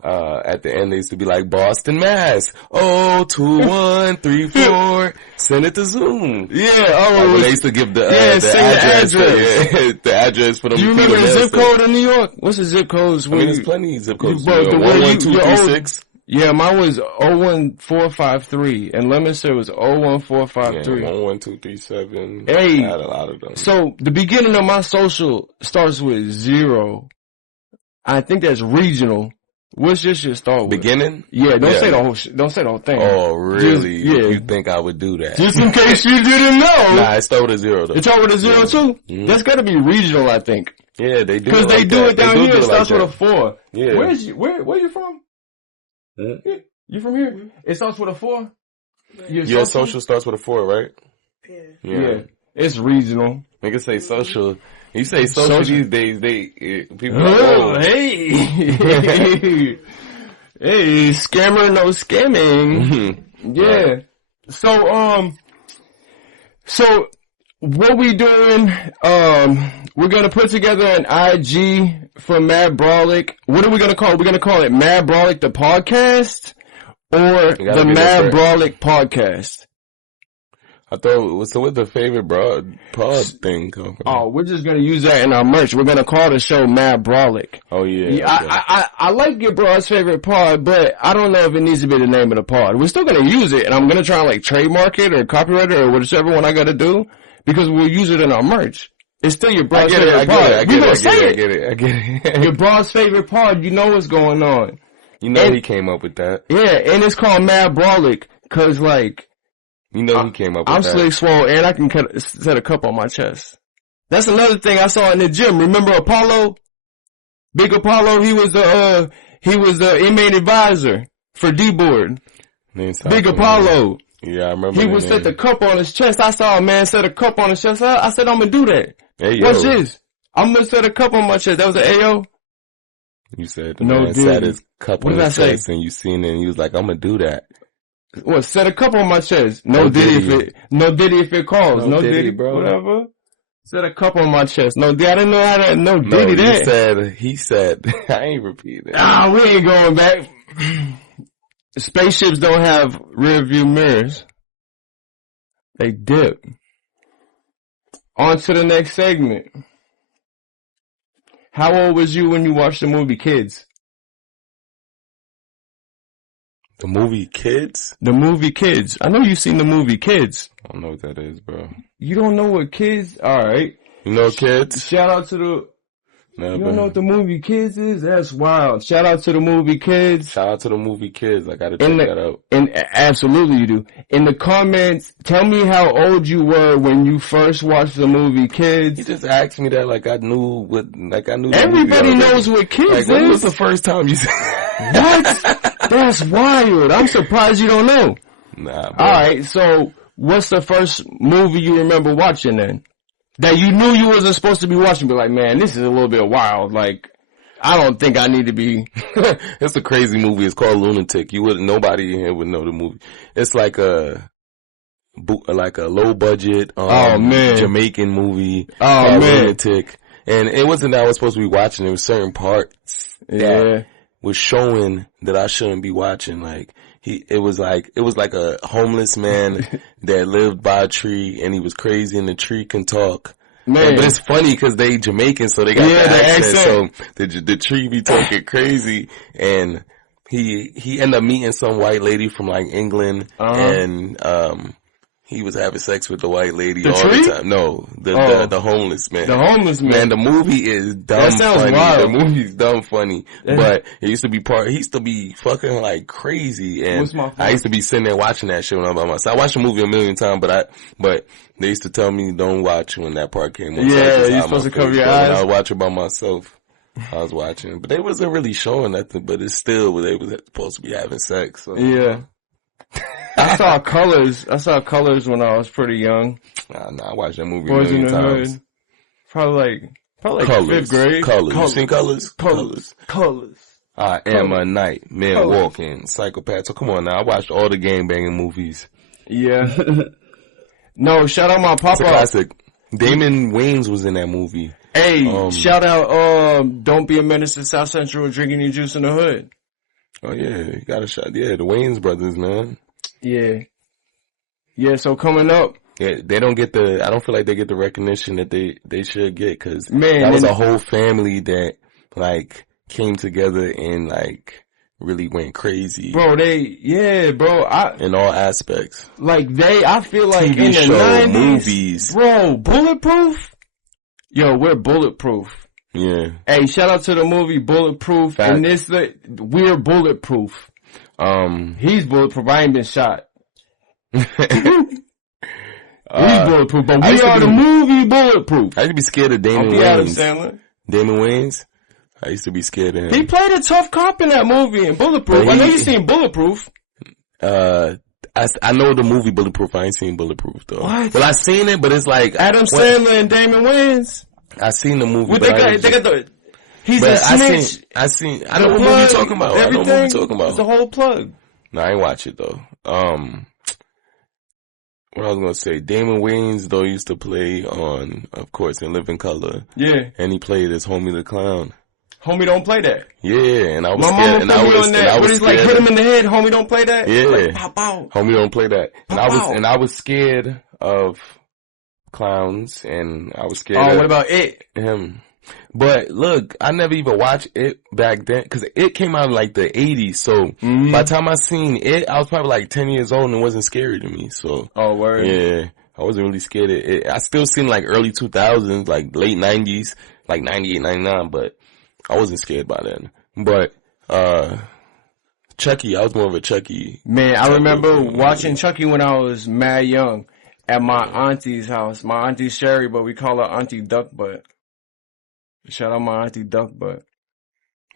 at the end they used to be like, Boston, Mass. 02134. Send it to Zoom. Yeah. Like they used to give the address. The address for them. Do you remember the zip code in New York? What's the zip codes? There's plenty of zip codes. 11236. Yeah, mine was 01453, and Leominster was 01453. Yeah, 11237. Hey, I had a lot of them. So the beginning of my social starts with 0. I think that's regional. What's your shit start with? Beginning? Yeah, don't say the whole thing. Oh, really? You think I would do that? Just in case you didn't know. Nah, it started with a 0 though. It started with a 0 too? Mm-hmm. That's gotta be regional, I think. Yeah, they do. Because they do it down here, it starts with a 4. Yeah. Where you from? Hmm? You from here? It starts with a 4? Your social starts with a 4, right? Yeah. It's regional. Niggas say social. You say social these days, people are like, oh, hey, scammer, no scamming. Yeah. So what we doing, we're gonna put together an IG for Mad Brolic. What are we gonna call it? We're gonna call it Mad Brolic the podcast or the Mad Brolic podcast? I thought, so what's the favorite pod thing come from? Oh, we're just gonna use that in our merch. We're gonna call the show Mad Brolic. Oh yeah. Okay. I like your bro's favorite pod, but I don't know if it needs to be the name of the pod. We're still gonna use it, and I'm gonna try and like trademark it or copyright it or whichever one I gotta do, because we'll use it in our merch. It's still your bro's favorite pod. I get it. Your bro's favorite pod, you know what's going on. You know he came up with that. Yeah, and it's called Mad Brolic, cause like, you know he came up with that. I'm slick swole and I can set a cup on my chest. That's another thing I saw in the gym. Remember Apollo? Big Apollo, he was the inmate advisor for D-Board. Big Apollo. Yeah, I remember. He would set the cup on his chest. I saw a man set a cup on his chest. I said, I'm gonna do that. Hey, what's this? I'm gonna set a cup on my chest. That was an AO? You said the man set his cup on his chest and you seen it and you was like, I'm gonna do that. What, set a cup on my chest? No Diddy if it calls. No Diddy, bro. Whatever. Set a cup on my chest. No Diddy, I didn't know how to, no Diddy that. He said, I ain't repeating. We ain't going back. Spaceships don't have rear view mirrors. They dip. On to the next segment. How old was you when you watched the movie Kids? The movie Kids? The movie Kids. I know you've seen the movie Kids. I don't know what that is, bro. You don't know what Kids? Alright. You know Kids? Shout out to the... You don't know what the movie Kids is? That's wild. Shout out to the movie Kids. Shout out to the movie Kids. I gotta check that out. And absolutely you do. In the comments, tell me how old you were when you first watched the movie Kids. You just asked me that like I knew. Everybody knows what Kids is. When was the first time you said what? That's wild. I'm surprised you don't know. Nah, bro. Alright, so what's the first movie you remember watching then? That you knew you wasn't supposed to be watching, but like, man, this is a little bit wild. Like, I don't think I need to be. It's a crazy movie. It's called Lunatic. Nobody in here would know the movie. It's like a low budget, Jamaican movie. Oh man. Lunatic. And it wasn't that I was supposed to be watching. There were certain parts that was showing that I shouldn't be watching. Like, it was like a homeless man that lived by a tree and he was crazy and the tree can talk. Man. But it's funny because they Jamaican, so they got the accent. So the tree be talking crazy and he ended up meeting some white lady from like England and, he was having sex with the white lady all the time. No, the homeless man. The homeless man. Man, the movie is dumb funny. Wild. The movie's dumb funny. But it used to be he used to be fucking like crazy. And I used to be sitting there watching that shit when I'm by myself. I watched the movie a million times, but they used to tell me don't watch when that part came on. Yeah, you're supposed to cover your eyes. When I was watching by myself. I was watching. But they wasn't really showing nothing, but it's still they was supposed to be having sex. So. Yeah. I saw Colors when I was pretty young. Nah, I watched that movie Boys a million times. Hood. Probably like Colors. 5th grade. Colors. You seen Colors? Colors. I Am a Night, Men Walking, Psychopath. So come on now, I watched all the gangbanging movies. Yeah. No, shout out my papa. It's a classic. Damon Wayans was in that movie. Hey, shout out, Don't Be a Menace to South Central, Drinking Your Juice in the Hood. Oh yeah, you got a shot. Yeah, the Wayans brothers, man. Yeah. Yeah, so coming up. Yeah, they don't get I don't feel like they get the recognition that they should get, cause that was a whole family that, like, came together and, like, really went crazy. Bro, in all aspects. Like, I feel like TV in the show, 90s. Movies. Bro, Bulletproof? Yo, we're Bulletproof. Yeah. Hey, shout out to the movie Bulletproof. Fact. And we're Bulletproof. He's bulletproof. I ain't been shot. He's bulletproof, but we are the movie Bulletproof. I used to be scared of Damon Wayans. Damon Wayans? I used to be scared of him. He played a tough cop in that movie in Bulletproof. I know you seen Bulletproof. I know the movie Bulletproof. I ain't seen Bulletproof though. What? Well, I seen it, but it's like Adam Sandler and Damon Wayans. I seen the movie. What they got he's a snitch. I know what movie you're talking about. Everything. I know what you're talking about. It's a whole plug. No, I ain't watch it though. What I was gonna say, Damon Wayans though used to play on, of course, in Living Color. Yeah. And he played as Homie the Clown. Homie don't play that. Yeah, and I was scared. And I was scared. But he's like, hit him in the head, homie don't play that? Yeah. Like, pop out. Homie don't play that. And I was scared of clowns, and I was scared. Oh, what about It? Him. But look, I never even watched It back then, cause It came out in like the 80s, so by the time I seen It, I was probably like 10 years old and it wasn't scary to me, so. Oh, word. Yeah, I wasn't really scared of It. I still seen like early 2000s, like late 90s, like 98, 99, but I wasn't scared by then. But, Chucky, I was more of a Chucky. Man, I remember watching Chucky when I was mad young at my auntie's house. My auntie Sherry, but we call her Auntie Duck Butt. Shout out my auntie Duck Butt.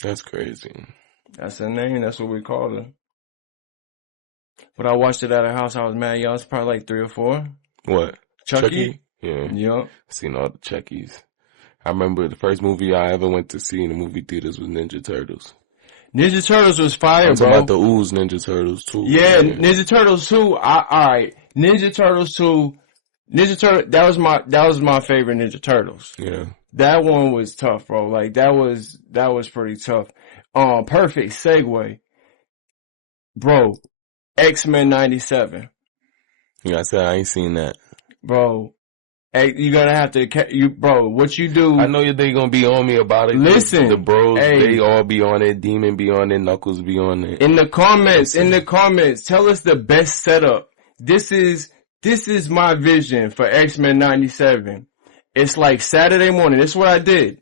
That's crazy. That's her name. That's what we called her. But I watched it at her house. I was mad young. I was probably like 3 or 4. What? Chucky? Yeah. Yup. Seen all the Chuckies. I remember the first movie I ever went to see in the movie theaters was Ninja Turtles. Ninja Turtles was fire, I'm bro. talking about the Ooze Ninja Turtles too. Yeah, Ninja Turtles 2. Alright. Ninja Turtles 2. That was my favorite Ninja Turtles. Yeah. That one was tough, bro. Like that was pretty tough. Perfect segue. Bro, X-Men 97. Yeah, I said I ain't seen that. Bro, hey, you gotta have to, bro, what you do. I know they gonna be on me about it. Listen. The bros, hey, they all be on it. Demon be on it. Knuckles be on it. In the comments, tell us the best setup. This is my vision for X-Men 97. It's like Saturday morning. This is what I did.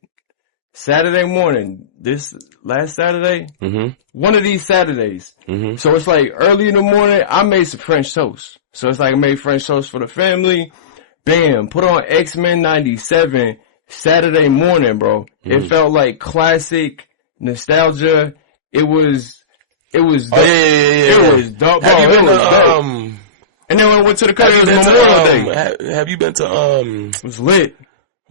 Saturday morning. This last Saturday? Mm-hmm. One of these Saturdays. Mm-hmm. So it's like early in the morning, I made some French toast. So it's like I made French toast for the family. Bam. Put on X-Men 97 Saturday morning, bro. Mm-hmm. It felt like classic nostalgia. It was dope. Oh, yeah. It was dope, bro. It was dope. And then when I went to the car, it was Memorial Day. Have you been to, it was lit.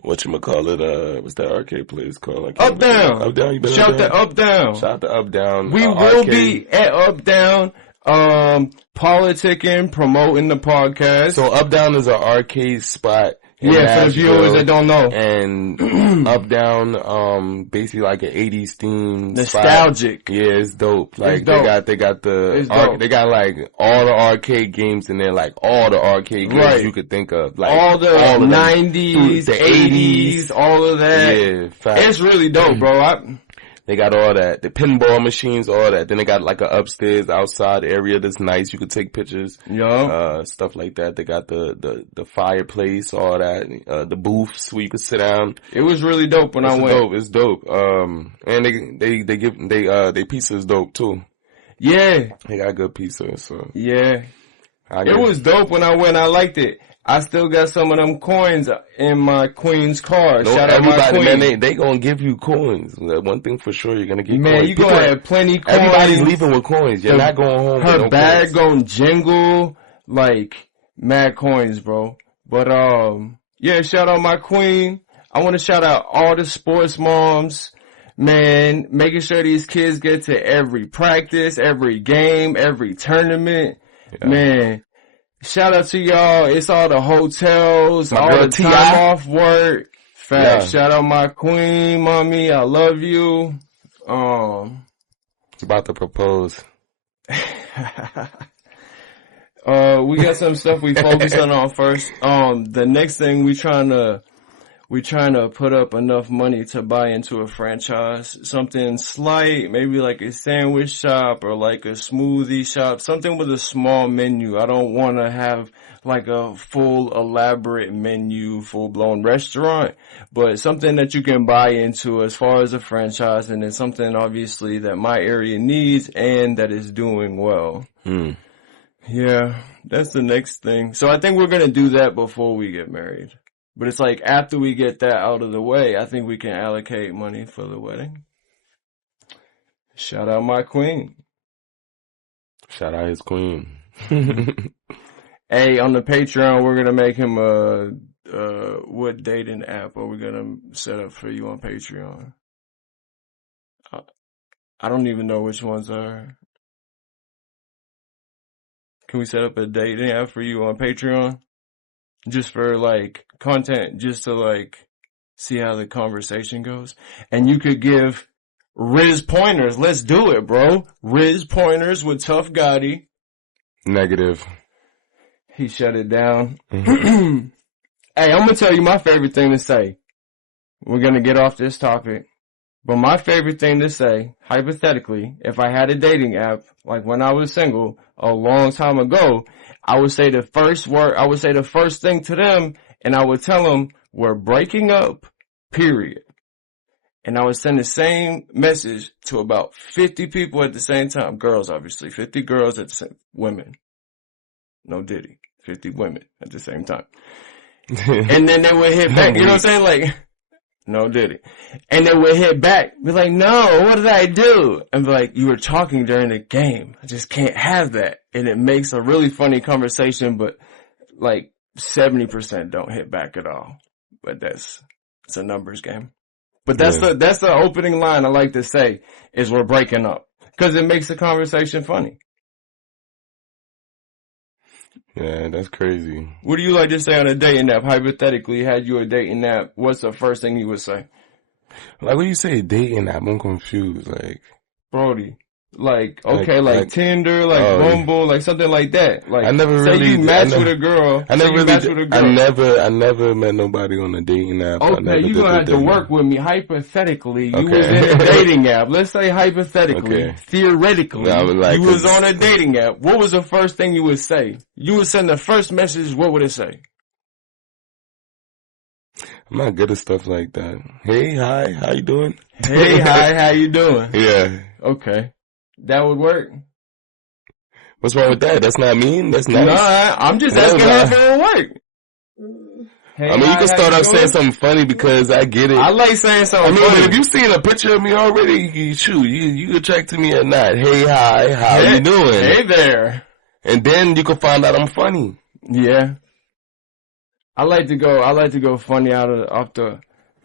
Whatchamacallit, what's that arcade place called? Up Down. Up Down, you been Shout to Up Down. Shout to Up Down. We will arcade. be at Up Down, politicking, promoting the podcast. So Up Down is an arcade spot. Yeah, for the viewers that don't know. And Up Down, basically like an 80s theme. Nostalgic. Spot. Yeah, it's dope. Like, it's dope. they got they got like all the arcade games in there, like all the arcade games you could think of. Like all the 90s, the 80s, all of that. Yeah, fact. It's really dope, bro. They got all that. The pinball machines, all that. Then they got like an upstairs, outside area that's nice. You could take pictures. Yeah. Stuff like that. They got the fireplace, all that. The booths where you could sit down. It was really dope when I went. It's dope. And they pizza is dope too. Yeah. They got good pizza, so. Yeah. It was dope when I went. I liked it. I still got some of them coins in my queen's car. No, shout out my queen. Man, they gonna give you coins. One thing for sure, you're gonna get coins. Man, you gonna have plenty coins. Everybody's leaving with coins. You're not going home with no Her bag coins. gonna jingle like mad coins, bro. But yeah, shout out my queen. I want to shout out all the sports moms. Man, making sure these kids get to every practice, every game, every tournament. Yeah. Man. Shout out to y'all. It's all the hotels, all the time off work. Fact. Yeah. Shout out my queen, mommy. I love you. About to propose. We got some stuff we focus on first. The next thing we trying to put up enough money to buy into a franchise, something slight, maybe like a sandwich shop or like a smoothie shop, something with a small menu. I don't want to have like a full elaborate menu, full blown restaurant, but something that you can buy into as far as a franchise, and it's something obviously that my area needs and that is doing well. Yeah, that's the next thing. So I think we're going to do that before we get married. But it's like after we get that out of the way, I think we can allocate money for the wedding. Shout out my queen. Shout out his queen. Hey, on the Patreon, we're going to make him what dating app are we going to set up for you on Patreon? I don't even know which ones are. Can we set up a dating app for you on Patreon? Just for like content, just to like see how the conversation goes. And you could give Riz pointers. Let's do it, bro. Riz pointers with Tough Gotti. Negative. He shut it down. Hey, I'm gonna tell you my favorite thing to say. We're gonna get off this topic. But my favorite thing to say, hypothetically, if I had a dating app, like when I was single a long time ago, I would say the first thing to them, and I would tell them, we're breaking up, period. And I would send the same message to about 50 people at the same time. Girls, obviously. 50 girls at the same, women. No Diddy. 50 women at the same time. And then they would hit back, you know what I'm saying? Like, no Diddy. And they would hit back, be like, no, what did I do? And be like, you were talking during the game. I just can't have that. And it makes a really funny conversation, but like 70% don't hit back at all. But it's a numbers game. But that's the opening line I like to say is we're breaking up. Cause it makes the conversation funny. Yeah, that's crazy. What do you like to say on a dating app? Hypothetically, had you a dating app, what's the first thing you would say? Like, when you say dating app, I'm confused. Like, Brody. Like, okay, like Tinder, like Bumble, like something like that. Like, I never really, say you match with a girl. I never met nobody on a dating app. Okay, you're gonna have to work with me. Hypothetically, you was in a dating app. Let's say hypothetically, theoretically, you was on a dating app. What was the first thing you would say? You would send the first message, what would it say? I'm not good at stuff like that. Hey, hi, how you doing? Hey, hi, how you doing? Yeah. Okay. That would work. What's wrong with that? That's not mean. That's nice. Nah, I'm just asking if it would work. Hey, I mean, you can start off saying something funny because I get it. I like saying something funny. If you've seen a picture of me already, you attracted me or not. Hey, hi, how you doing? Hey there. And then you can find out I'm funny. Yeah. I like to go funny off the.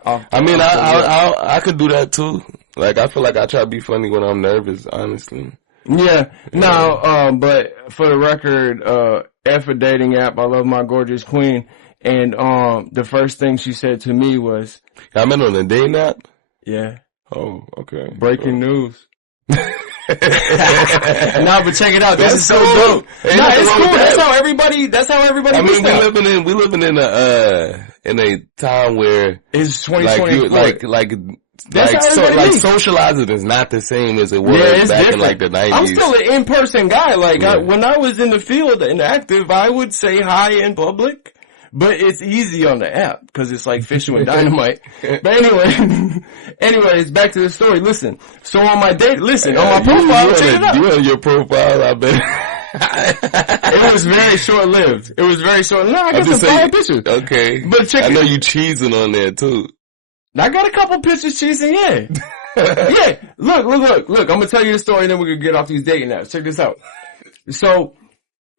I could do that too. Like, I feel like I try to be funny when I'm nervous, honestly. Yeah. Now, but for the record, F a dating app. I love my gorgeous queen. And, the first thing she said to me was, I met on a dating app? Yeah. Oh, okay. Breaking news. No, but check it out. This is so dope. No, it's cool. That's how everybody. I mean, we living in a time where it's 2024. Like socializing is not the same as it was back in like the 90s. I'm still an in-person guy. Like when I was in the field and active, I would say hi in public. But it's easy on the app because it's like fishing with dynamite. But anyways, back to the story. Listen, so on my date, on my profile, check it out. You on your profile, I bet. It was very short-lived. No, I got some fire pictures. Okay. But check it out. I know you cheesing on there too. I got a couple pictures cheesing, yeah. Yeah. Look. I'm gonna tell you the story and then we can get off these dating apps. Check this out. So,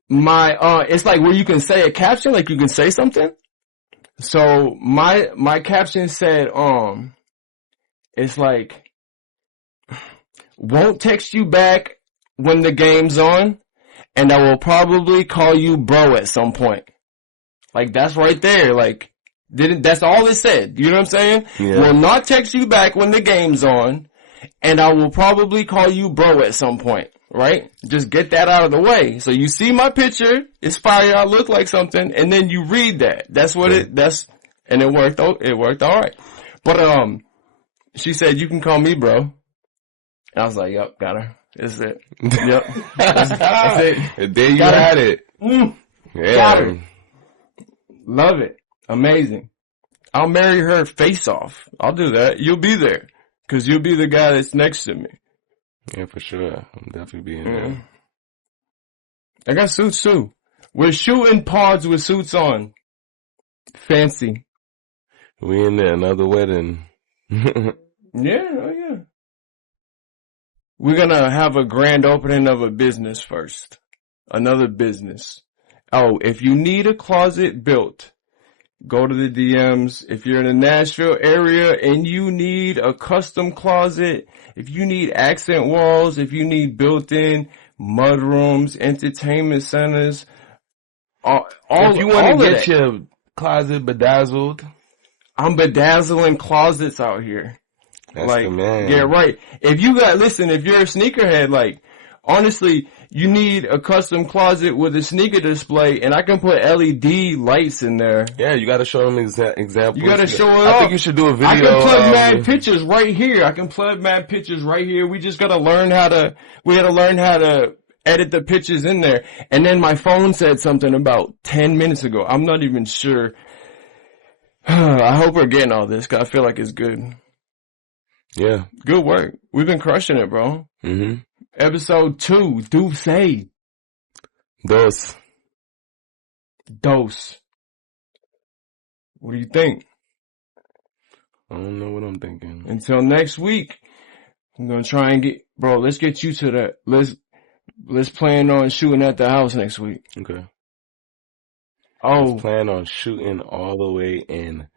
it's like where you can say a caption, like you can say something. So my caption said, it's like, won't text you back when the game's on, and I will probably call you bro at some point. Like that's right there. Like that's all it said. You know what I'm saying? Yeah. Will not text you back when the game's on, and I will probably call you bro at some point. Right? Just get that out of the way. So you see my picture, it's fire, I look like something, and then you read that. That's what and it worked alright. But, she said, you can call me bro. And I was like, yep, got her. That's it. Yep. That's it. And there you had it. Yeah. Got her. Love it. Amazing. I'll marry her face off. I'll do that. You'll be there. 'Cause you'll be the guy that's next to me. Yeah, for sure. I'm definitely being there. I got suits too. We're shooting pods with suits on. Fancy. We in there, another wedding. Yeah. We're gonna have a grand opening of a business first. Another business. Oh, if you need a closet built, go to the DMs. If you're in the Nashville area and you need a custom closet, if you need accent walls, if you need built-in mudrooms, entertainment centers, if you want to get your closet bedazzled, I'm bedazzling closets out here. That's the man. Yeah, right. If you're a sneakerhead, like, honestly, you need a custom closet with a sneaker display, and I can put LED lights in there. Yeah, you got to show them examples. You got to show it I off. think you should do a video. I can plug mad pictures right here. We just got to learn how to edit the pictures in there. And then my phone said something about 10 minutes ago. I'm not even sure. I hope we're getting all this, 'cause I feel like it's good. Yeah. Good work. We've been crushing it, bro. Mm-hmm. Episode 2, Dose. What do you think? I don't know what I'm thinking. Until next week, I'm going to try and let's get you to that. Let's plan on shooting at the house next week. Okay. Oh. Let's plan on shooting all the way in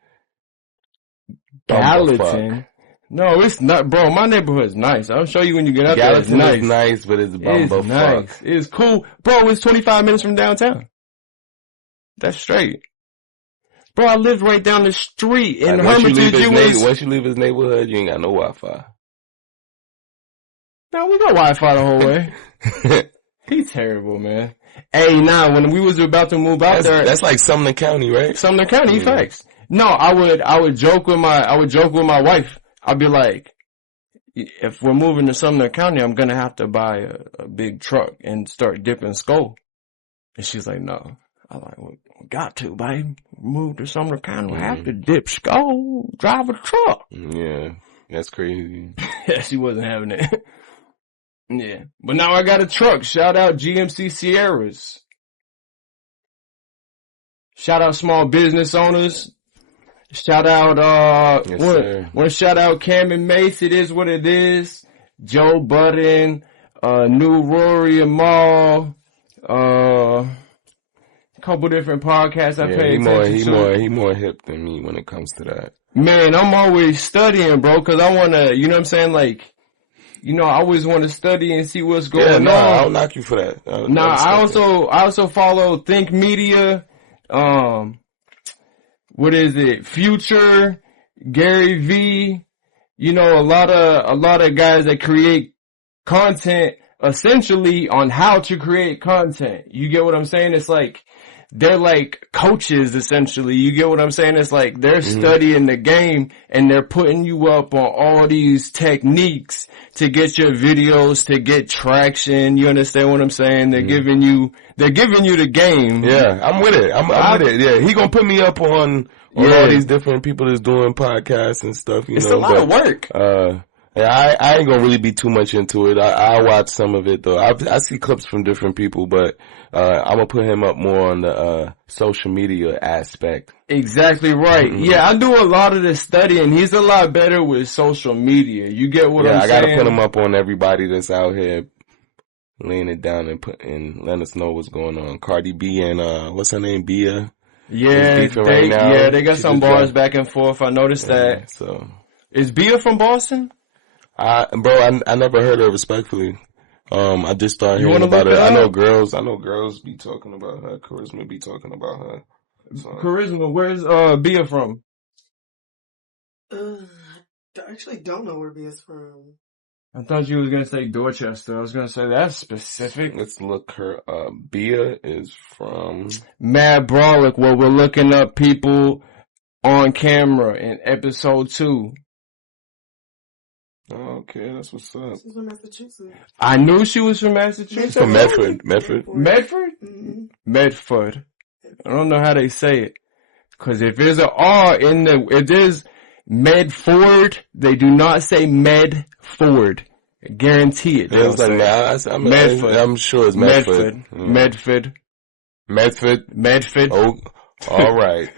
Gallatin. No, it's not, bro. My neighborhood's nice. I'll show you when you get out there. It's nice. Is nice, but it's bumbo nice. fuck. It's cool. Bro, it's 25 minutes from downtown. That's straight. Bro, I lived right down the street in Hermitage. Once you leave his neighborhood, you ain't got no Wi-Fi. No, we got Wi-Fi the whole way. He's terrible, man. Hey, when we was about to move out there. That's like Sumner County, right? Sumner County, facts. No, I would joke with my wife. I'd be like, if we're moving to Sumner County, I'm going to have to buy a big truck and start dipping Skull. And she's like, no. I'm like, we got to, babe. Move to Sumner County. We have to dip Skull, drive a truck. Yeah, that's crazy. Yeah, she wasn't having it. Yeah. But now I got a truck. Shout out GMC Sierras. Shout out small business owners. Shout out, want to shout out Cam and Mace. It is what it is. Joe Budden, New Rory and Maul, a couple different podcasts I pay attention to. He more hip than me when it comes to that. Man, I'm always studying, bro, cause I want to, you know what I'm saying? Like, I always want to study and see what's going on. I'll knock you for that. I also follow Think Media, what is it? Future, Gary V, a lot of guys that create content essentially on how to create content. You get what I'm saying? It's like, they're like coaches essentially. You get what I'm saying? It's like they're studying the game and they're putting you up on all these techniques to get your videos to get traction. You understand what I'm saying? They're giving you the game. Yeah, I'm with it. I'm with it. Yeah, he gonna put me up on all these different people that's doing podcasts and stuff. It's a lot of work. Yeah, I ain't gonna really be too much into it. I watch some of it though. I see clips from different people, but I'm gonna put him up more on the social media aspect. Exactly right. Mm-hmm. Yeah, I do a lot of the studying. He's a lot better with social media. You get what I'm saying? Yeah, I gotta put him up on everybody that's out here laying it down and letting us know what's going on. Cardi B and what's her name, Bia? Yeah, they got some bars back and forth. I noticed that. So, is Bia from Boston? I never heard her respectfully. I just started hearing about her. I know girls be talking about her. Charisma be talking about her. So. Charisma, where's Bia from? I actually don't know where Bia's from. I thought you was gonna say Dorchester. I was gonna say that's specific. Let's look her up. Bia is from Mad Brolic, where we're looking up people on camera in episode 2. Oh, okay, that's what's up. She's from Massachusetts. I knew she was from Massachusetts. From Medford. Medford? Mm-hmm. Medford. I don't know how they say it. Cause if there's an R it is Medford, they do not say Medford. I guarantee it. It's like, Medford. I'm sure it's Medford. Medford. Oh, all right.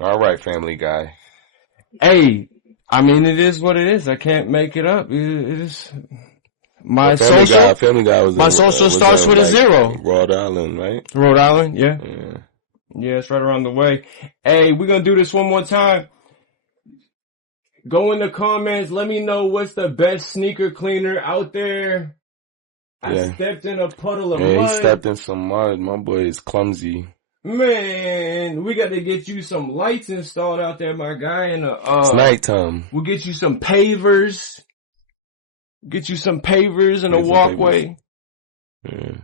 All right, Family Guy. Hey, I mean, it is what it is. I can't make it up. It is my social. Family Guy was my social starts with a 0. Rhode Island, right? Rhode Island, yeah. Yeah, it's right around the way. Hey, we're gonna do this one more time. Go in the comments. Let me know what's the best sneaker cleaner out there. I stepped in a puddle of mud. He stepped in some mud. My boy is clumsy. Man, we got to get you some lights installed out there, my guy. And it's nighttime. We'll get you some pavers. Get you some pavers and a walkway. Yeah.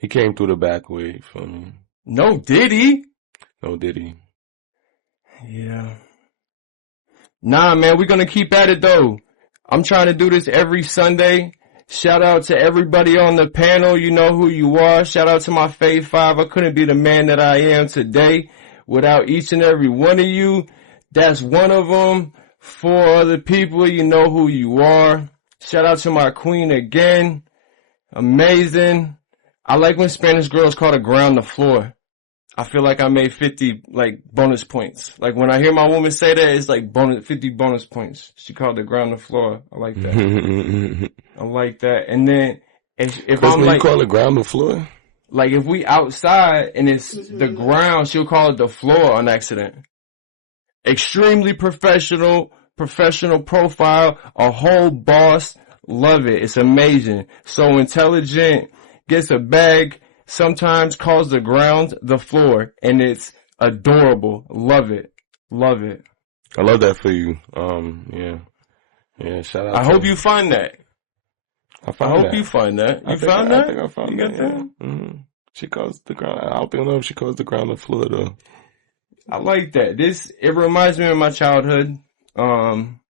He came through the back way for me. No, did he? No, did he? Yeah. Nah, man, we're gonna keep at it though. I'm trying to do this every Sunday. Shout out to everybody on the panel. You know who you are. Shout out to my Fave 5. I couldn't be the man that I am today without each and every one of you. That's one of them. 4 other people, you know who you are. Shout out to my queen again. Amazing. I like when Spanish girls call the ground the floor. I feel like I made 50 bonus points. Like when I hear my woman say that, it's like 50 bonus points. She called the ground the floor. I like that. I like that. And then if I'm like, you call the ground the floor? Like if we outside and it's the ground, she'll call it the floor on accident. Extremely professional profile, a whole boss. Love it. It's amazing. So intelligent, gets a bag, sometimes calls the ground the floor, and it's adorable. Love it. Love it. I love that for you. Yeah, shout out. I hope you find that. I hope you find that. You found that? I think I found that. You got that? Mm-hmm. She calls the ground. I don't know if she calls the ground the floor though. I like that. It reminds me of my childhood. When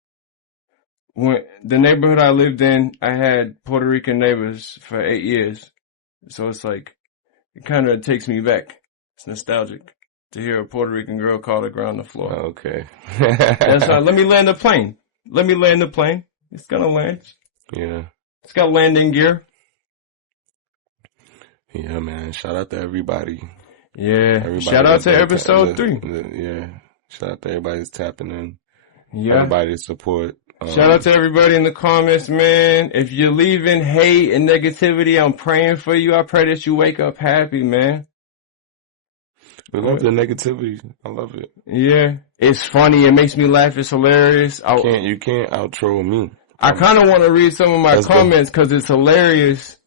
the neighborhood I lived in, I had Puerto Rican neighbors for 8 years. So it's like, it kind of takes me back. It's nostalgic to hear a Puerto Rican girl call the ground the floor. Okay. That's right. Let me land the plane. It's gonna land. Yeah. It's got landing gear. Yeah, man. Shout out to everybody. Yeah. Shout out to episode 3. Yeah. Shout out to everybody that's tapping in. Yeah. Everybody's support. Shout out to everybody in the comments, man. If you're leaving hate and negativity, I'm praying for you. I pray that you wake up happy, man. We love the negativity. I love it. Yeah. It's funny. It makes me laugh. It's hilarious. You can't out-troll me. I kind of want to read some of my comments because it's hilarious.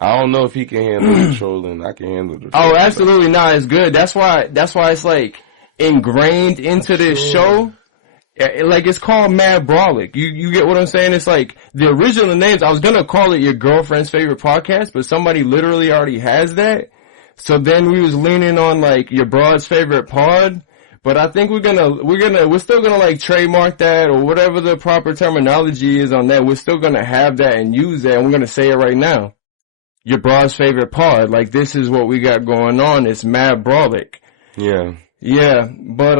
I don't know if he can handle the trolling. I can handle the trolling. Oh, absolutely not. It's good. That's why it's like ingrained into this show. Like it's called Mad Brolic. You get what I'm saying? It's like the original names. I was gonna call it Your Girlfriend's Favorite Podcast, but somebody literally already has that. So then we was leaning on like Your Broad's Favorite Pod. But I think we're still gonna like trademark that or whatever the proper terminology is on that. We're still gonna have that and use that, and we're gonna say it right now. Your Broad's Favorite Pod. Like this is what we got going on. It's Mad Brolic. Yeah. Yeah. But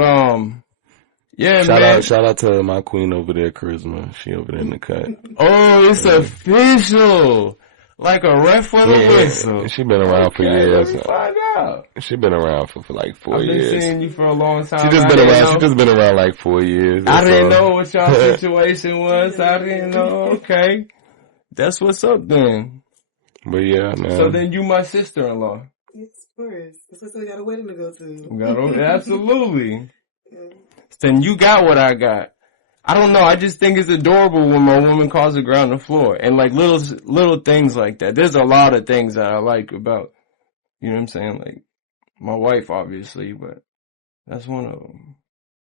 yeah, man. Shout out to my queen over there, Charisma. She over there in the cut. Oh, it's official. Like a ref for the whistle. She been around for years. Let me find out. She been around for like 4 years. I've been seeing you for a long time. She just been around like 4 years. I didn't know what y'all situation was. I didn't know. Okay. That's what's up then. But yeah, man. So then you my sister-in-law. Yes, of course. That's why we got a wedding to go to. Absolutely. Then you got what I got. I don't know. I just think it's adorable when my woman calls the ground the floor. And like little things like that. There's a lot of things that I like about, you know what I'm saying? Like my wife, obviously, but that's one of them.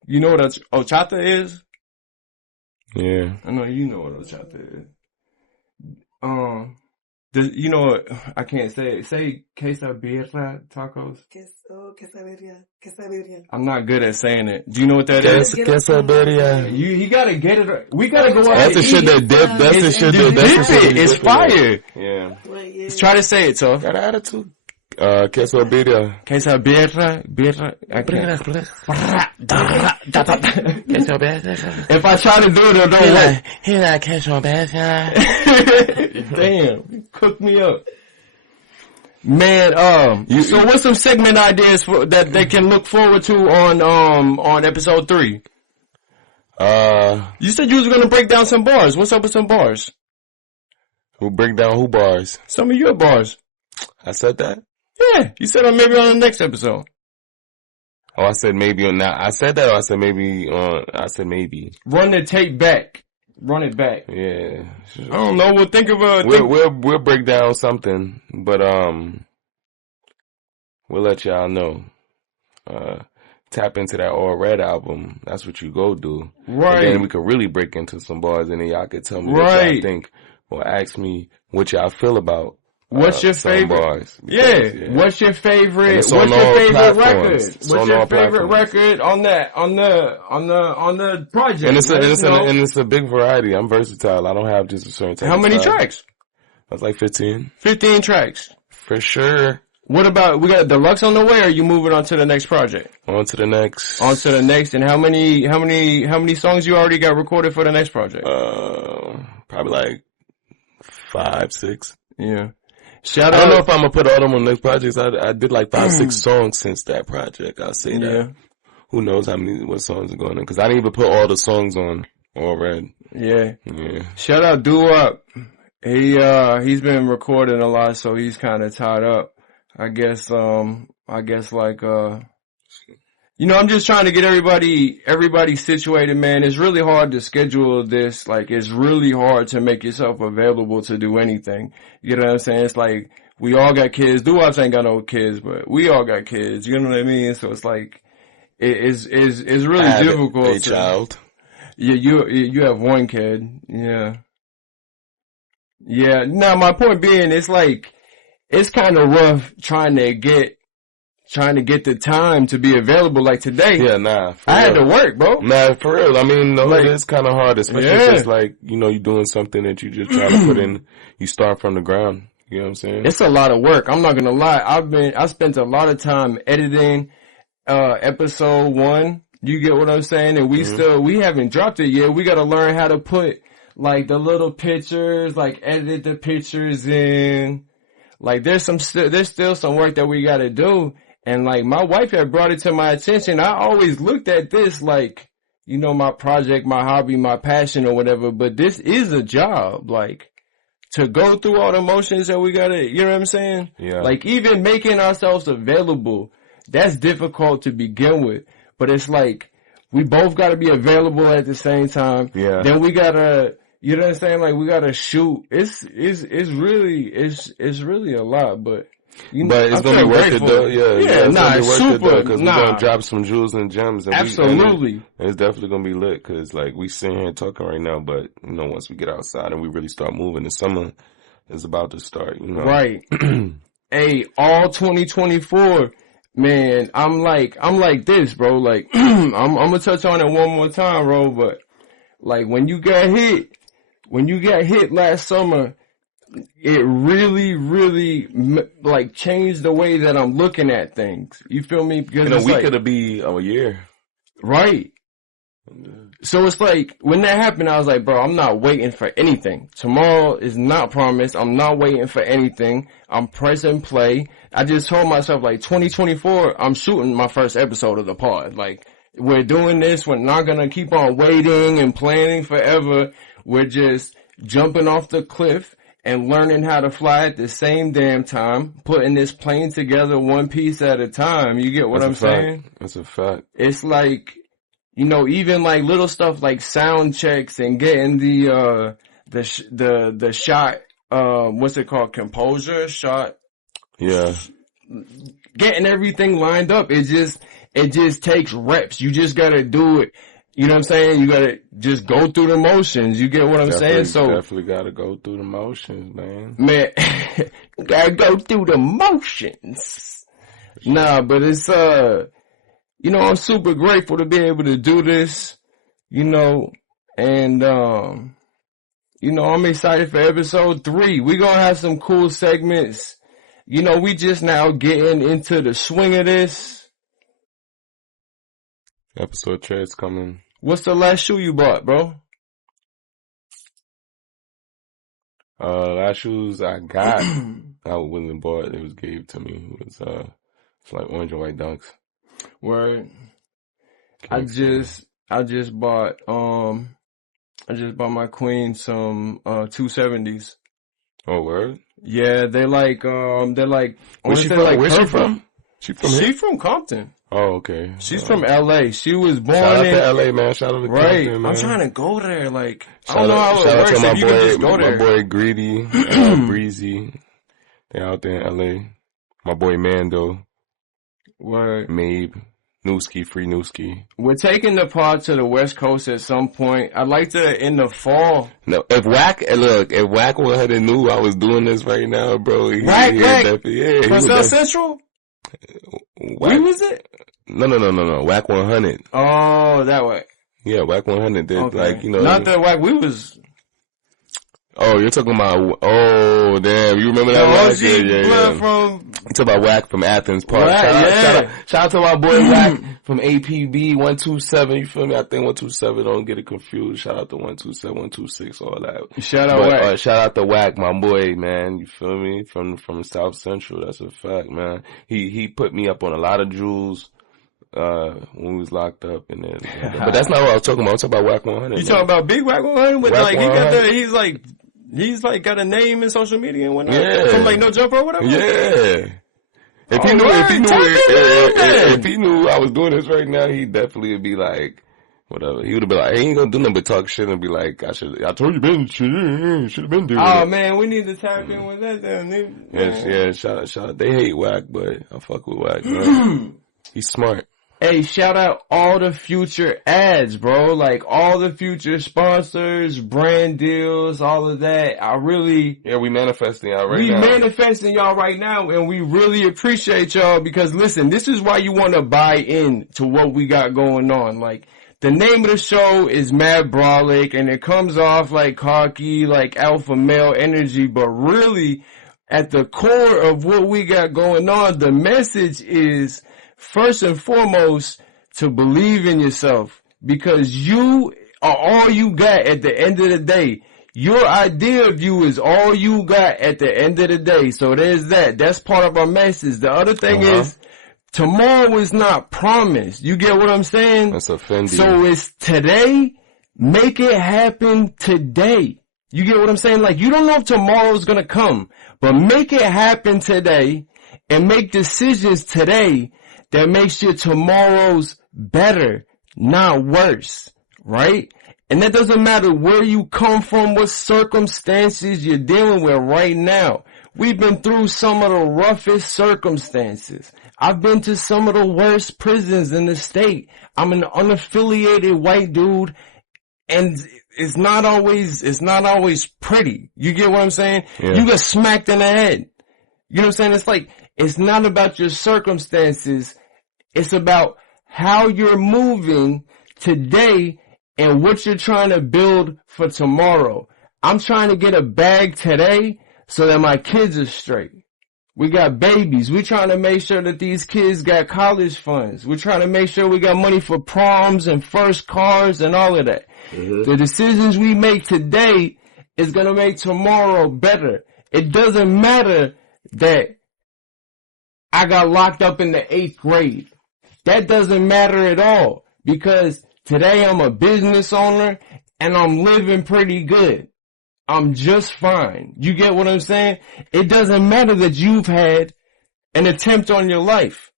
You know what horchata is? Yeah. I know you know what horchata is. You know what? I can't say it. Say quesabirria tacos. Quesabirria. I'm not good at saying it. Do you know what that is? Quesabirria. He gotta get it. We gotta go out. That's the shit that dip. That's the shit that dip. It's fire. Yeah. Let's try to say it, so. Got an attitude. Quesabirria. If I try to do it, it'll don't work. He like quesabirria. Damn, cook me up. Man, so what's some segment ideas that they can look forward to on episode 3? You said you was gonna break down some bars. What's up with some bars? Who break down who bars? Some of your bars. I said that? Yeah, you said maybe on the next episode. Oh, I said maybe on that. I said that or I said maybe on, I said maybe. Run the tape back. Run it back. Yeah. I don't know. We'll think of a... We'll break down something, but, we'll let y'all know. Tap into that All Red album. That's what you go do. Right. And then we could really break into some bars and then y'all could tell me what y'all think or ask me what y'all feel about What's your favorite? Because, What's your favorite? What's your favorite record? What's your favorite record on the project? And it's a big variety. I'm versatile. I don't have just a certain type. How many tracks? That's like 15. 15 tracks. For sure. What about, we got deluxe on the way, or are you moving on to the next project? On to the next. And how many songs you already got recorded for the next project? Probably like 5, 6. Yeah. I don't know if I'm gonna put all them on the next projects. I did like 5, 6 songs since that project. I'll say that. Yeah. Who knows what songs are going on? Cause I didn't even put all the songs on already. Yeah. Yeah. Shout out Doo-Wop. He's been recording a lot, so he's kind of tied up. I guess like, I'm just trying to get everybody situated, man. It's really hard to schedule this. Like, it's really hard to make yourself available to do anything. You know what I'm saying? It's like, we all got kids. Doo-Wops ain't got no kids, but we all got kids. You know what I mean? So it's like, it's really difficult. A child. Yeah, you have one kid. Yeah. Yeah. Now, my point being, it's like, it's kind of rough trying to get the time to be available like today. Yeah, nah. I had to work, bro. Nah, for real. I mean, it is kind of hard, especially if it's like, you're doing something that you just try to put in, you start from the ground. You know what I'm saying? It's a lot of work. I'm not gonna lie. I spent a lot of time editing, episode 1. You get what I'm saying? And we haven't dropped it yet. We gotta learn how to put, like, the little pictures, like, edit the pictures in. Like, there's still some work that we gotta do. And like, my wife had brought it to my attention. I always looked at this like, my project, my hobby, my passion or whatever, but this is a job. Like, to go through all the motions that we gotta, you know what I'm saying? Yeah. Like, even making ourselves available, that's difficult to begin with. But it's like, we both gotta be available at the same time. Yeah. Then we gotta, you know what I'm saying? Like, we gotta shoot. It's really a lot, but it's gonna be worth it though. Yeah, it's gonna be worth it though, because we're gonna drop some jewels and gems. And absolutely. And it's definitely gonna be lit because like we sitting here talking right now, but once we get outside and we really start moving, the summer is about to start. Right. Hey, all 2024. Man, I'm like this, bro. Like, I'm gonna touch on it one more time, bro. But like, when you got hit last summer, it really, really like changed the way that I'm looking at things. You feel me? Because in a week it'll be a year, right? So it's like, when that happened, I was like, bro, I'm not waiting for anything. Tomorrow is not promised. I'm not waiting for anything. I'm pressing play. I just told myself, like, 2024, I'm shooting my first episode of the pod. Like, we're doing this. We're not going to keep on waiting and planning forever. We're just jumping off the cliff and learning how to fly at the same damn time, putting this plane together one piece at a time. You get what I'm saying? That's a fact. It's like, even like little stuff like sound checks and getting the shot, what's it called? Composure shot. Yeah. Getting everything lined up. It just takes reps. You just gotta do it. You know what I'm saying? You gotta just go through the motions. You get what I'm saying? So definitely gotta go through the motions, man. Man, you gotta go through the motions. Nah, but it's I'm super grateful to be able to do this, and I'm excited for episode 3. We're gonna have some cool segments. We just now getting into the swing of this. Episode 3 is coming. What's the last shoe you bought, bro? Last shoes I got, I wasn't bought. It was gave to me. It was it's like orange and white dunks. Word. I just bought my queen some 270s. Oh, word? Yeah, they're like where's she from? She from Compton. Oh, okay. She's from LA. She was born Shout out to LA, man. Shout out to right. Compton, man. I'm trying to go there. Like, I don't know how it works. If you can just go there. My boy Greedy, Breezy. They out there in LA. My boy Mando. Word. Mabe. Newski, free Newski. We're taking the pod to the West Coast at some point. I'd like to, in the fall. No, if Wack 100 knew I was doing this right now, bro. Wack? From South Central? Where was it? No. Wack 100. Oh, that way. Yeah, Wack 100 did, okay. Not that Wack, we was... Oh, you're talking about, oh, damn, you remember that Wack? Yeah. From... You talking about Wack from Athens Park. Shout out to my boy Wack from APB 127, you feel me? I think 127, don't get it confused. Shout out to 127, 126, all that. Shout out Wack. Shout out to Wack, my boy, man, you feel me? From South Central, that's a fact, man. He put me up on a lot of jewels. When we was locked up and then, but that's not what I was talking about. I'm talking about Wack 100. You talking about Big Wack 100? With Wack 100. He's like got a name in social media and whatnot. Yeah. From like No Jumper or whatever. Yeah. If he knew I was doing this right now, he definitely would be like, whatever. He would have been like, he ain't gonna do nothing but talk shit and be like, I told you should have been doing it. Oh man, we need to tap in with that damn nigga. Yeah, shout out. They hate Wack, but I fuck with Wack, man. He's smart. Hey, shout out all the future ads, bro. Like all the future sponsors, brand deals, all of that. We manifesting y'all right now. We manifesting y'all right now, and we really appreciate y'all because listen, this is why you want to buy in to what we got going on. Like the name of the show is Mad Brolic, and it comes off like cocky, like alpha male energy, but really at the core of what we got going on, the message is first and foremost, to believe in yourself because you are all you got at the end of the day. Your idea of you is all you got at the end of the day. So there's that. That's part of our message. The other thing is tomorrow is not promised. You get what I'm saying? That's offending. So it's today. Make it happen today. You get what I'm saying? Like you don't know if tomorrow's going to come, but make it happen today and make decisions today that makes your tomorrows better, not worse, right? And that doesn't matter where you come from, what circumstances you're dealing with right now. We've been through some of the roughest circumstances. I've been to some of the worst prisons in the state. I'm an unaffiliated white dude, and it's not always pretty. You get what I'm saying? Yeah. You get smacked in the head. You know what I'm saying? It's like, it's not about your circumstances. It's about how you're moving today and what you're trying to build for tomorrow. I'm trying to get a bag today so that my kids are straight. We got babies. We're trying to make sure that these kids got college funds. We're trying to make sure we got money for proms and first cars and all of that. Mm-hmm. The decisions we make today is going to make tomorrow better. It doesn't matter that I got locked up in the 8th grade. That doesn't matter at all because today I'm a business owner and I'm living pretty good. I'm just fine. You get what I'm saying? It doesn't matter that you've had an attempt on your life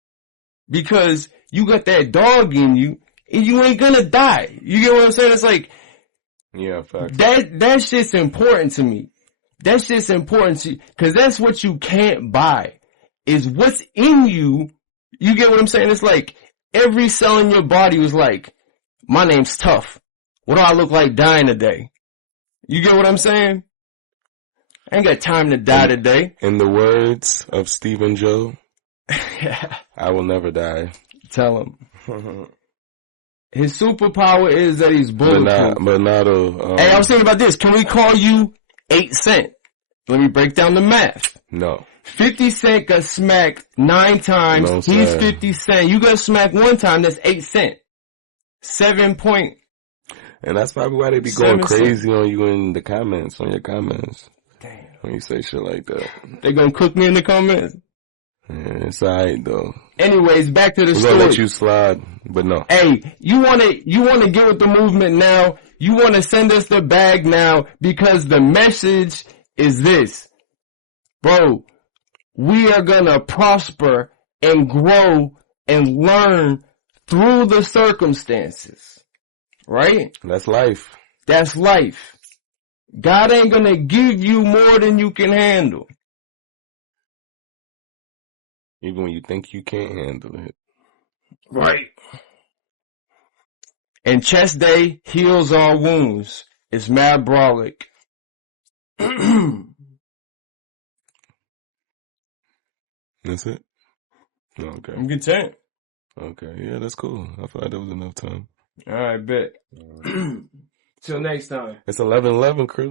because you got that dog in you and you ain't gonna die. You get what I'm saying? It's like, yeah, fact. That shit's important to me. That shit's important to you because that's what you can't buy is what's in you. You get what I'm saying? It's like every cell in your body was like, my name's Tough. What do I look like dying today? You get what I'm saying? I ain't got time to die today. In the words of Stephen Joe, I will never die. Tell him. His superpower is that he's bulletproof. Hey, I was thinking about this. Can we call you 8 Cent? Let me break down the math. No. 50 Cent got smacked 9 times. No, he's 50 Cent. You got smacked 1 time. That's 8 Cent. 7 point. And that's probably why they be going crazy on you in the comments, on your comments. Damn. When you say shit like that. They gonna cook me in the comments? Yeah, it's alright though. Anyways, back to the story. We're gonna let you slide, but no. Hey, you wanna get with the movement now. You wanna send us the bag now because the message is this. Bro, we are gonna prosper and grow and learn through the circumstances. Right? That's life. That's life. God ain't gonna give you more than you can handle. Even when you think you can't handle it. Right. And chest day heals all wounds. It's Mad Brolic. That's it? Okay. I'm content. Okay. Yeah, that's cool. I feel like that was enough time. All right, bet. Till next time. It's 11:11, Chris.